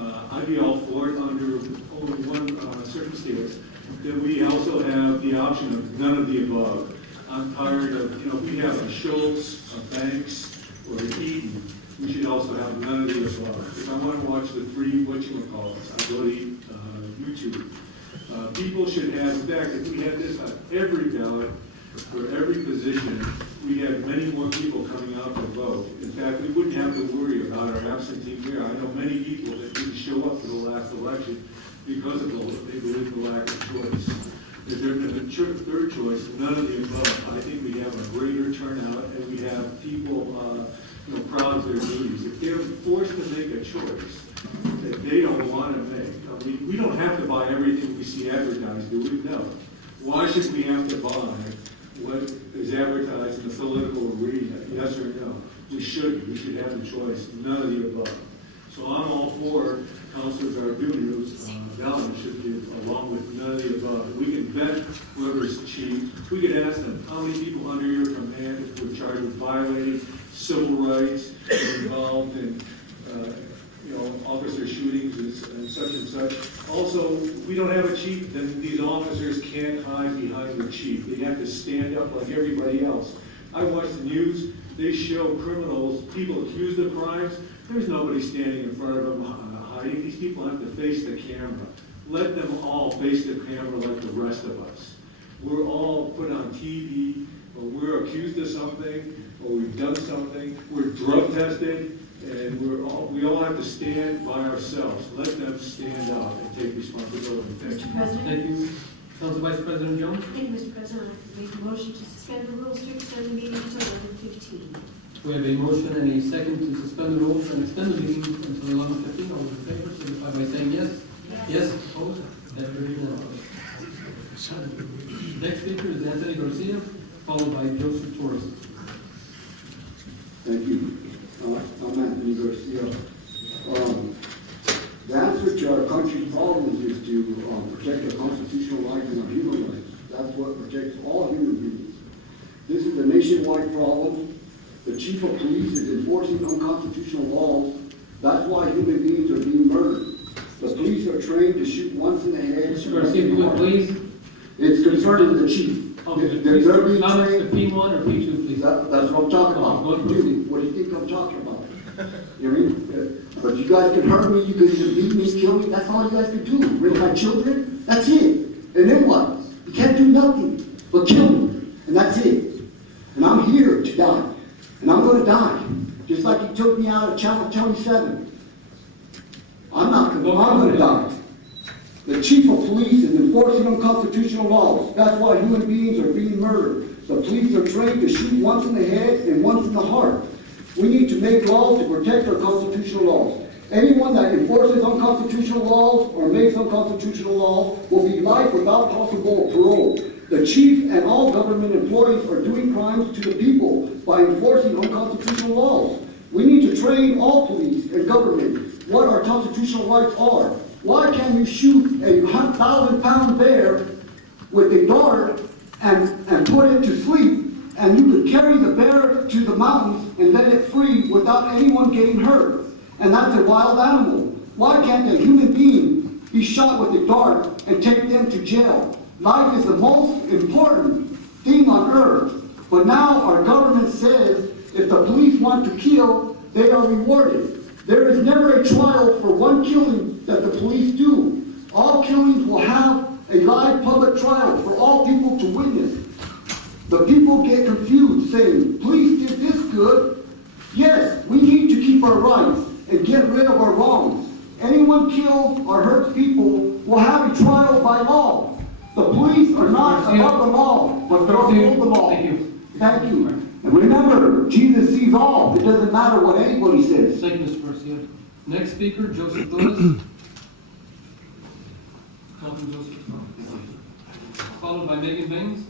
I'd be all for it under only one circumstance, that we also have the option of none of the above. I'm tired of, you know, if we have a Schultz, a Banks, or an Eaton, we should also have none of the above. If I want to watch the free, whatchamacallits, I go to YouTube. People should have, in fact, if we had this on every ballot, for every position, we have many more people coming out to vote. In fact, we wouldn't have to worry about our absentee mayor. I know many people that didn't show up for the last election because of they believe the lack of choice. If there's a third choice, none of the above, I think we have a greater turnout and we have people you know, proud of their duties. If they're forced to make a choice that they don't want to make, I mean, we don't have to buy everything we see advertised, do we? No. Why should we have to buy what is advertised in the political arena? Yes or no? We shouldn't. We should have the choice. None of the above. So I'm all for Councilor Garduno's ballot should give along with none of the above. We can vet whoever's chief. We could ask them, how many people under your command were charged with violating civil rights, involved in you know, officer shootings and such. Also, we don't have a chief, then these officers can't hide behind their chief. They have to stand up like everybody else. I watch the news, they show criminals, people accused of crimes, there's nobody standing in front of them hiding. These people have to face the camera. Let them all face the camera like the rest of us. We're all put on TV, or we're accused of something, or we've done something, we're drug tested, and we all have to stand by ourselves. Let them stand up and take responsibility. Thank you. Mr. President? Thank you. Council Vice President Jones? Thank you, Mr. President. I make a motion to suspend the rules to extend the meeting until 11:15. We have a motion and a second to suspend the rules and extend the meeting until 11:15. All those in favor, signify by saying yes. Yes, opposed? That carries unanimously. Next speaker is Anthony Garcia, followed by Joseph Torres. Thank you. I'm Anthony Garcia. The answer to our country's problems is to protect our constitutional rights and our human rights. That's what protects all human beings. This is a nationwide problem. The chief of police is enforcing unconstitutional laws. That's why human beings are being murdered. The police are trained to shoot once in the head. Mr. Garcia, if you would please. It's concerning the chief. Okay, They're being comments to trained. P1 or P2, please. That's what I'm talking about. Go ahead, proceed. What do you think I'm talking about? You know what I mean? But you guys can hurt me, you can either beat me, kill me, that's all you guys can do. Rape my children, that's it. And then what? You can't do nothing but kill me, and that's it. And I'm here to die, and I'm gonna die, just like you took me out of Chapel 27. I'm gonna die. The chief of police is enforcing unconstitutional laws. That's why human beings are being murdered. The police are trained to shoot once in the head and once in the heart. We need to make laws to protect our constitutional laws. Anyone that enforces unconstitutional laws or makes unconstitutional laws will be life without possible parole. The chief and all government employees are doing crimes to the people by enforcing unconstitutional laws. We need to train all police and government what our constitutional rights are. Why can't you shoot a 1,000-pound bear with a dart and put it to sleep, and you could carry the bear to the mountains and let it free without anyone getting hurt? And that's a wild animal. Why can't a human being be shot with a dart and take them to jail? Life is the most important thing on earth. But now our government says if the police want to kill, they are rewarded. There is never a trial for one killing that the police do. All killings will have a live public trial for all people to witness. The people get confused saying, police did this good. Yes, we need to keep our rights and get rid of our wrongs. Anyone kills or hurts people will have a trial by law. The police are not above the law, but they're below the law. Thank you. Thank you. And remember, Jesus sees all. It doesn't matter what anybody says. Thank you, Mr. Garcia. Next speaker, Joseph Torres. Councilman Joseph. Followed by Megan Baines.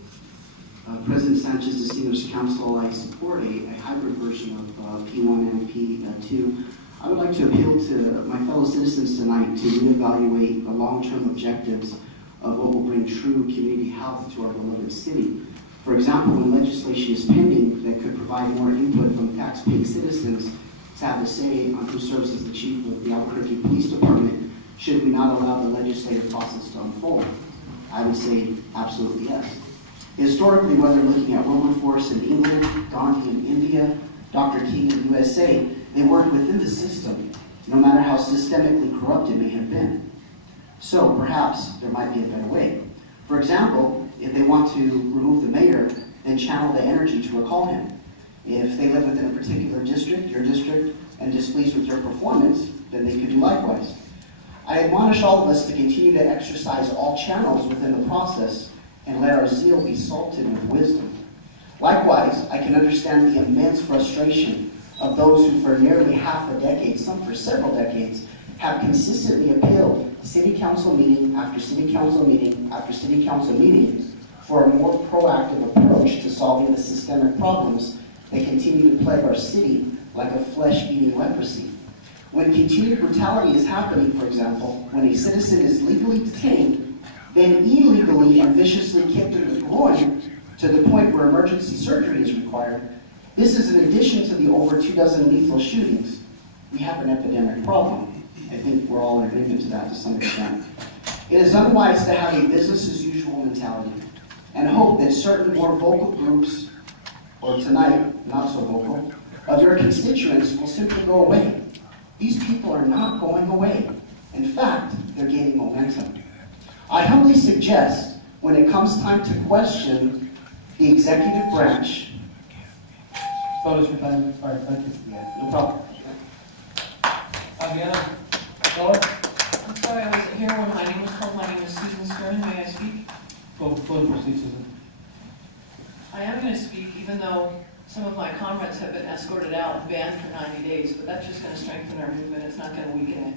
President Sanchez, distinguished council, I support a hybrid version of P1 and P2. I would like to appeal to my fellow citizens tonight to reevaluate the long-term objectives of what will bring true community health to our beloved city. For example, when legislation is pending that could provide more input from tax-paying citizens to have a say on who serves as the chief of the Albuquerque Police Department, should we not allow the legislative process to unfold? I would say absolutely yes. Historically, whether looking at Wilberforce in England, Gandhi in India, Dr. King in the USA, they worked within the system, no matter how systemically corrupt it may have been. So perhaps there might be a better way. For example, if they want to remove the mayor, then channel the energy to recall him. If they live within a particular district, your district, and displeased with your performance, then they could do likewise. I admonish all of us to continue to exercise all channels within the process and let our zeal be salted with wisdom. Likewise, I can understand the immense frustration of those who for nearly half a decade, some for several decades, have consistently appealed city council meeting after city council meeting after city council meeting for a more proactive approach to solving the systemic problems that continue to plague our city like a flesh-eating leprosy. When continued brutality is happening, for example, when a citizen is legally detained, then illegally and viciously kicked in the groin to the point where emergency surgery is required, this is in addition to the over 24 lethal shootings. We have an epidemic problem. I think we're all in agreement to that to some extent. It is unwise to have a business-as-usual mentality and hope that certain more vocal groups, or tonight, not so vocal, of your constituents will simply go away. These people are not going away. In fact, they're gaining momentum. I humbly suggest, when it comes time to question the executive branch, Photos your time expired. Thank you. yeah, no problem. Adriana, Laura, I'm sorry, I wasn't here when my name was called. My name is Susan Stern. May I speak? go and proceed, Susan. I am going to speak, even though some of my comrades have been escorted out and banned for 90 days, but that's just going to strengthen our movement. It's not going to weaken it.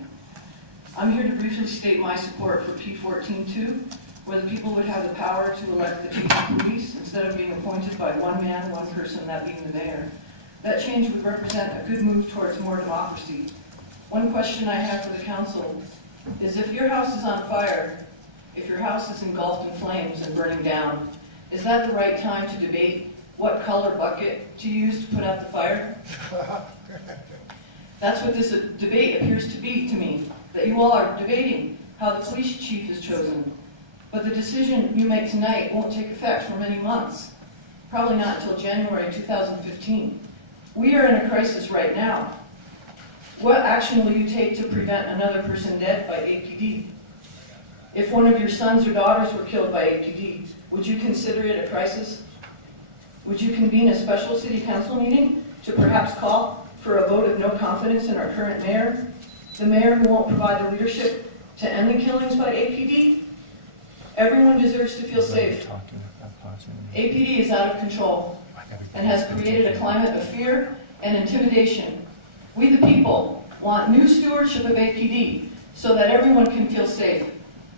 I'm here to briefly state my support for P14-2, where the people would have the power to elect the chief of police instead of being appointed by one man, one person, that being the mayor. That change would represent a good move towards more democracy. One question I have for the council is, if your house is on fire, if your house is engulfed in flames and burning down, is that the right time to debate what color bucket to use to put out the fire? That's what this debate appears to be to me, that you all are debating how the police chief is chosen. But the decision you make tonight won't take effect for many months, probably not until January 2015. We are in a crisis right now. What action will you take to prevent another person dead by APD? If one of your sons or daughters were killed by APD, would you consider it a crisis? Would you convene a special city council meeting to perhaps call for a vote of no confidence in our current mayor? The mayor who won't provide the leadership to end the killings by APD? Everyone deserves to feel safe. APD is out of control and has created a climate of fear and intimidation. We the people want new stewardship of APD so that everyone can feel safe.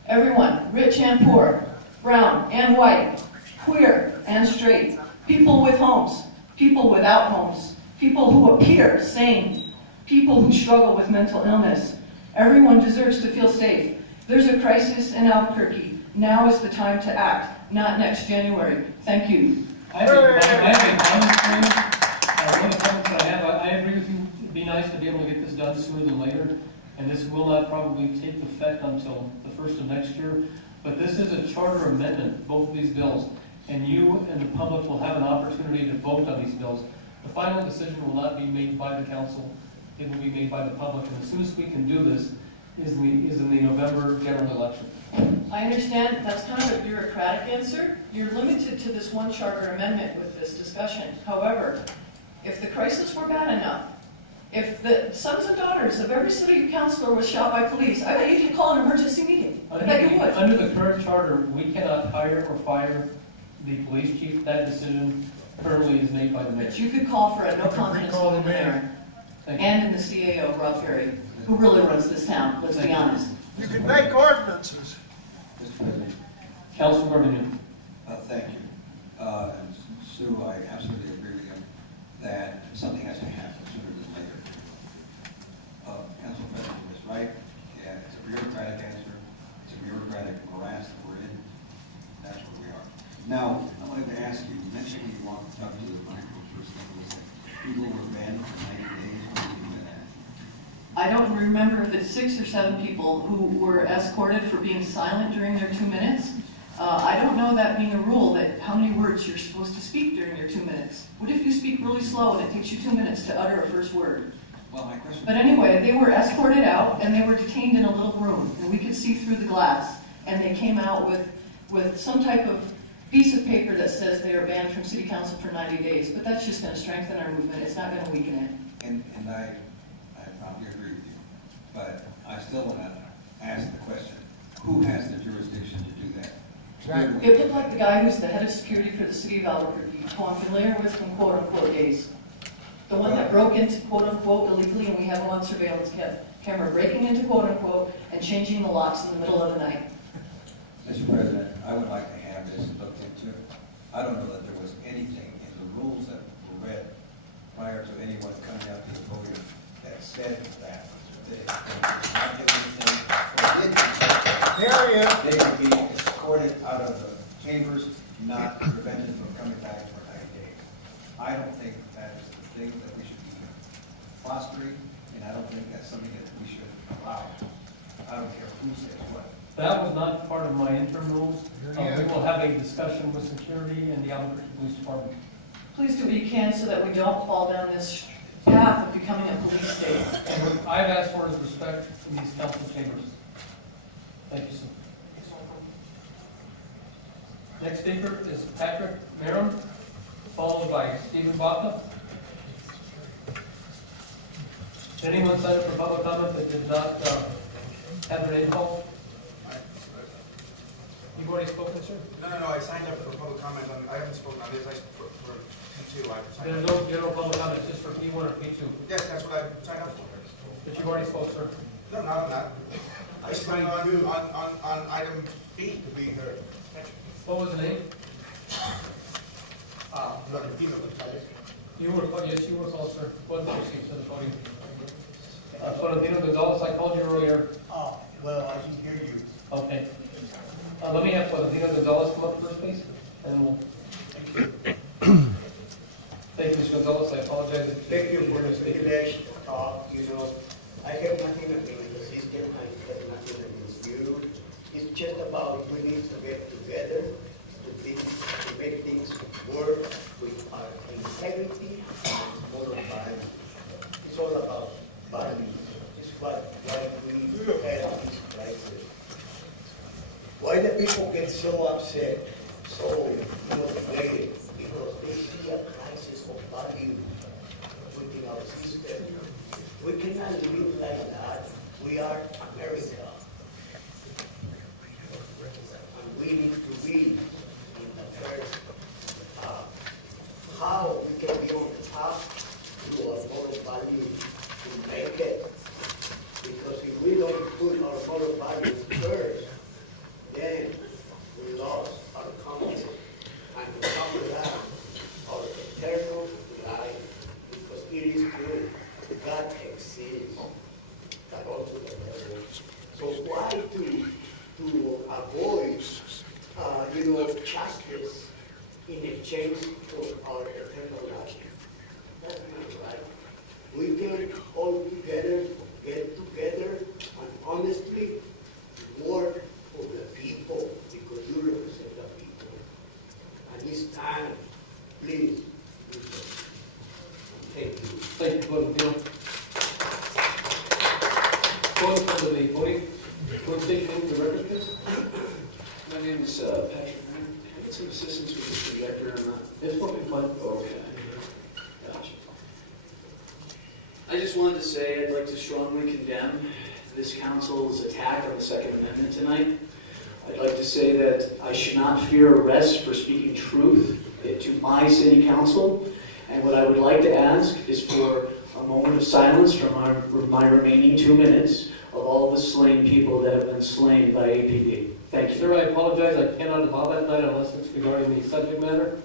Everyone, rich and poor, brown and white, queer and straight, people with homes, people without homes, people who appear sane, people who struggle with mental illness. Everyone deserves to feel safe. There's a crisis in Albuquerque. Now is the time to act, not next January. Thank you. I have a comment for you. One of the comments I have, I agree with you. It'd be nice to be able to get this done sooner than later, and this will not probably take effect until the first of next year. But this is a charter amendment, both of these bills, and you and the public will have an opportunity to vote on these bills. The final decision will not be made by the council. It will be made by the public, and as soon as we can do this is in the November general election. I understand that's kind of a bureaucratic answer. You're limited to this one charter amendment with this discussion. However, if the crisis were bad enough, if the sons and daughters of every city councilor was shot by police, I bet you could call an emergency meeting. I bet you would. Under the current charter, we cannot hire or fire the police chief. That decision currently is made by the mayor. But you could call for a no confidence vote in the mayor and in the CAO, Rob Perry, who really runs this town, let's be honest. You can make ordinances. Mr. President. Councilor Gordon. Thank you. And Sue, I absolutely agree with you that something has to happen sooner than later. Council President is right. Yeah, it's a bureaucratic answer. It's a bureaucratic morass that we're in. That's where we are. Now, I wanted to ask you, you mentioned when you walked up to the micro first levels that people were banned for 90 days. What do you mean by that? I don't remember if it's 6 or 7 people who were escorted for being silent during their 2 minutes. I don't know that being a rule that how many words you're supposed to speak during your 2 minutes. What if you speak really slow and it takes you 2 minutes to utter a first word? Well, my question. But anyway, they were escorted out and they were detained in a little room and we could see through the glass. And they came out with some type of piece of paper that says they are banned from city council for 90 days. But that's just going to strengthen our movement. It's not going to weaken it. And I probably agree with you, but I still want to ask the question, who has the jurisdiction to do that? It looked like the guy who's the head of security for the city of Albuquerque, who I'm familiar with from quote-unquote days. The one that broke into quote-unquote illegally, and we have him on surveillance camera breaking into quote-unquote and changing the locks in the middle of the night. Mr. President, I would like to have this looked into. I don't know that there was anything in the rules that were read prior to anyone coming up to the podium that said that. They did not give anything. They would be escorted out of the chambers, not prevented from coming back for 90 days. I don't think that is the thing that we should be fostering, and I don't think that's something that we should allow. I don't care who says what. That was not part of my interim rules. We will have a discussion with security and the Albuquerque Police Department. Please do what you can so that we don't fall down this path of becoming a police state. And what I've asked for is respect in these council chambers. Thank you, sir. Next speaker is Patrick Merrim, followed by Stephen Baca. Did anyone sign up for public comment that did not have their name called? You've already spoken, sir? No, I signed up for public comment on, I haven't spoken on this, for P2, I signed There's up. no general public comment, just for P1 or P2. Yes, that's what I signed up for. But you've already spoke, sir. No, I'm not. I signed on item B to be heard. What was the name? Florentino Gonzalez. You were, yes, you were called, sir. What did you see to the podium? Florentino Gonzalez, I called you earlier. Oh, well, I didn't hear you. Okay. Let me have Florentino Gonzalez come up first, please, and we'll. Thank you, Mr. Gonzalez. I apologize. Thank you for the privilege to talk. You know, I have nothing against the system. I have nothing against you. It's It's just about we need to get together to make things work with our integrity and moral values. It's all about values. It's why we have this crisis. Why the people get so upset, so motivated? Because they see a crisis of value within our system. We cannot live like that. We are America. And we need to be in the first. How we can be on top through our moral value to make it. Because if we don't put our moral values first, then we lost our confidence. And to come to that, our eternal life, because it is true, God exists, God also the devil. So why to avoid, justice in exchange for our eternal life? That's not right. We can all together, get together, and honestly work for the people, because you represent the people. And it's time, please. Thank you. Thank you, Brother Bill. Going to the voting, will you take the record, please? My name is Patrick Mann. Can I get some assistance with this projector or not? It's probably fine. Okay. Gotcha. I just wanted to say I'd like to strongly condemn this council's attack on the Second Amendment tonight. I'd like to say that I should not fear arrest for speaking truth to my city council. And what I would like to ask is for a moment of silence from my remaining 2 minutes of all the slain people that have been slain by APD. Thank you. Sir, I apologize. I cannot allow that tonight unless it's regarding the subject matter.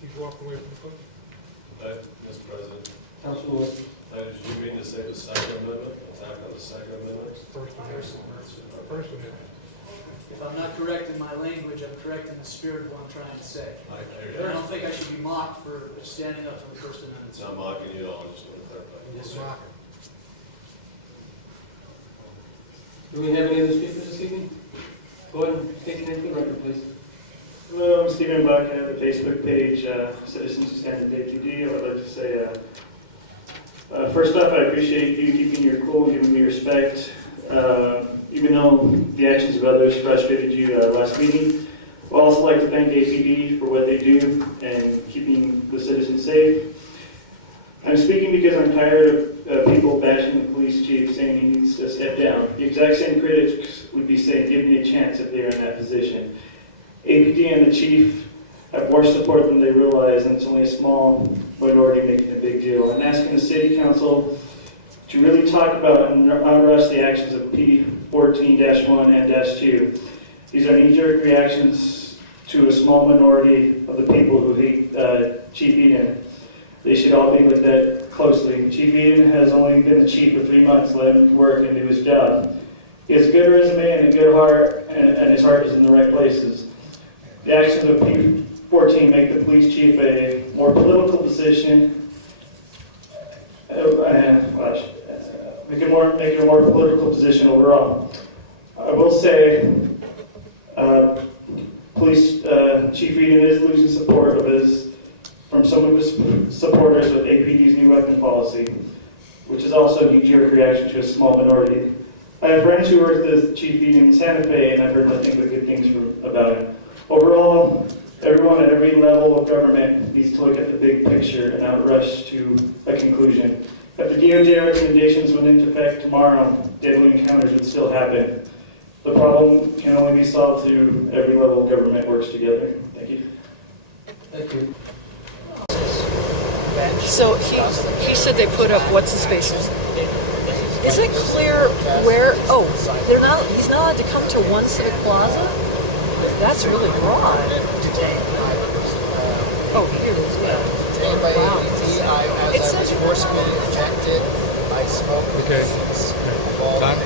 You walk away from the phone. Mr. President, Councilor Wood. did you mean to say the Second Amendment? Attack on the Second Amendment? First Amendment. If I'm not correct in my language, I'm correct in the spirit of what I'm trying to say. I I don't think I should be mocked for standing up for the First Amendment. It's not mocking you at all, I just want to clarify. Yes, sir. Do we have any other speakers this evening? Go ahead and take your name for the record, please. Hello, I'm Stephen Buck. I have a Facebook page, Citizens Who Stand with APD. I would like to say, first off, I appreciate you keeping your cool, giving me respect. Even though the actions of others frustrated you last meeting. I would also like to thank APD for what they do and keeping the citizens safe. I'm speaking because I'm tired of people bashing the police chief, saying he needs to step down. The exact same critics would be saying, give me a chance if they are in that position. APD and the chief have more support than they realize, and it's only a small minority making a big deal. I'm asking the city council to really talk about and unrush the actions of P14-1 and -2. These are knee-jerk reactions to a small minority of the people who hate Chief Eden. They should all be looked at closely. Chief Eden has only been the chief for 3 months. Let him work and do his job. He has a good resume and a good heart, and his heart is in the right places. The actions of P14 make the police chief a more political position. Make it a more political position overall. I will say, Police Chief Eden is losing support from some of his supporters with APD's new weapon policy, which is also a knee-jerk reaction to a small minority. I have friends who work with Chief Eden in Santa Fe, and I've heard nothing but good things about him. Overall, everyone at every level of government needs to look at the big picture and not rush to a conclusion. If the DOJ recommendations went into effect tomorrow, deadly encounters would still happen. The problem can only be solved through every level of government works together. Thank you. Thank you. So he said they put up what's his faces. Is it clear where? Oh, he's not allowed to come to One Civic Plaza. That's really broad. Oh, here it is. Detained by ABQ. It says forcibly ejected by smoke. Okay. Involving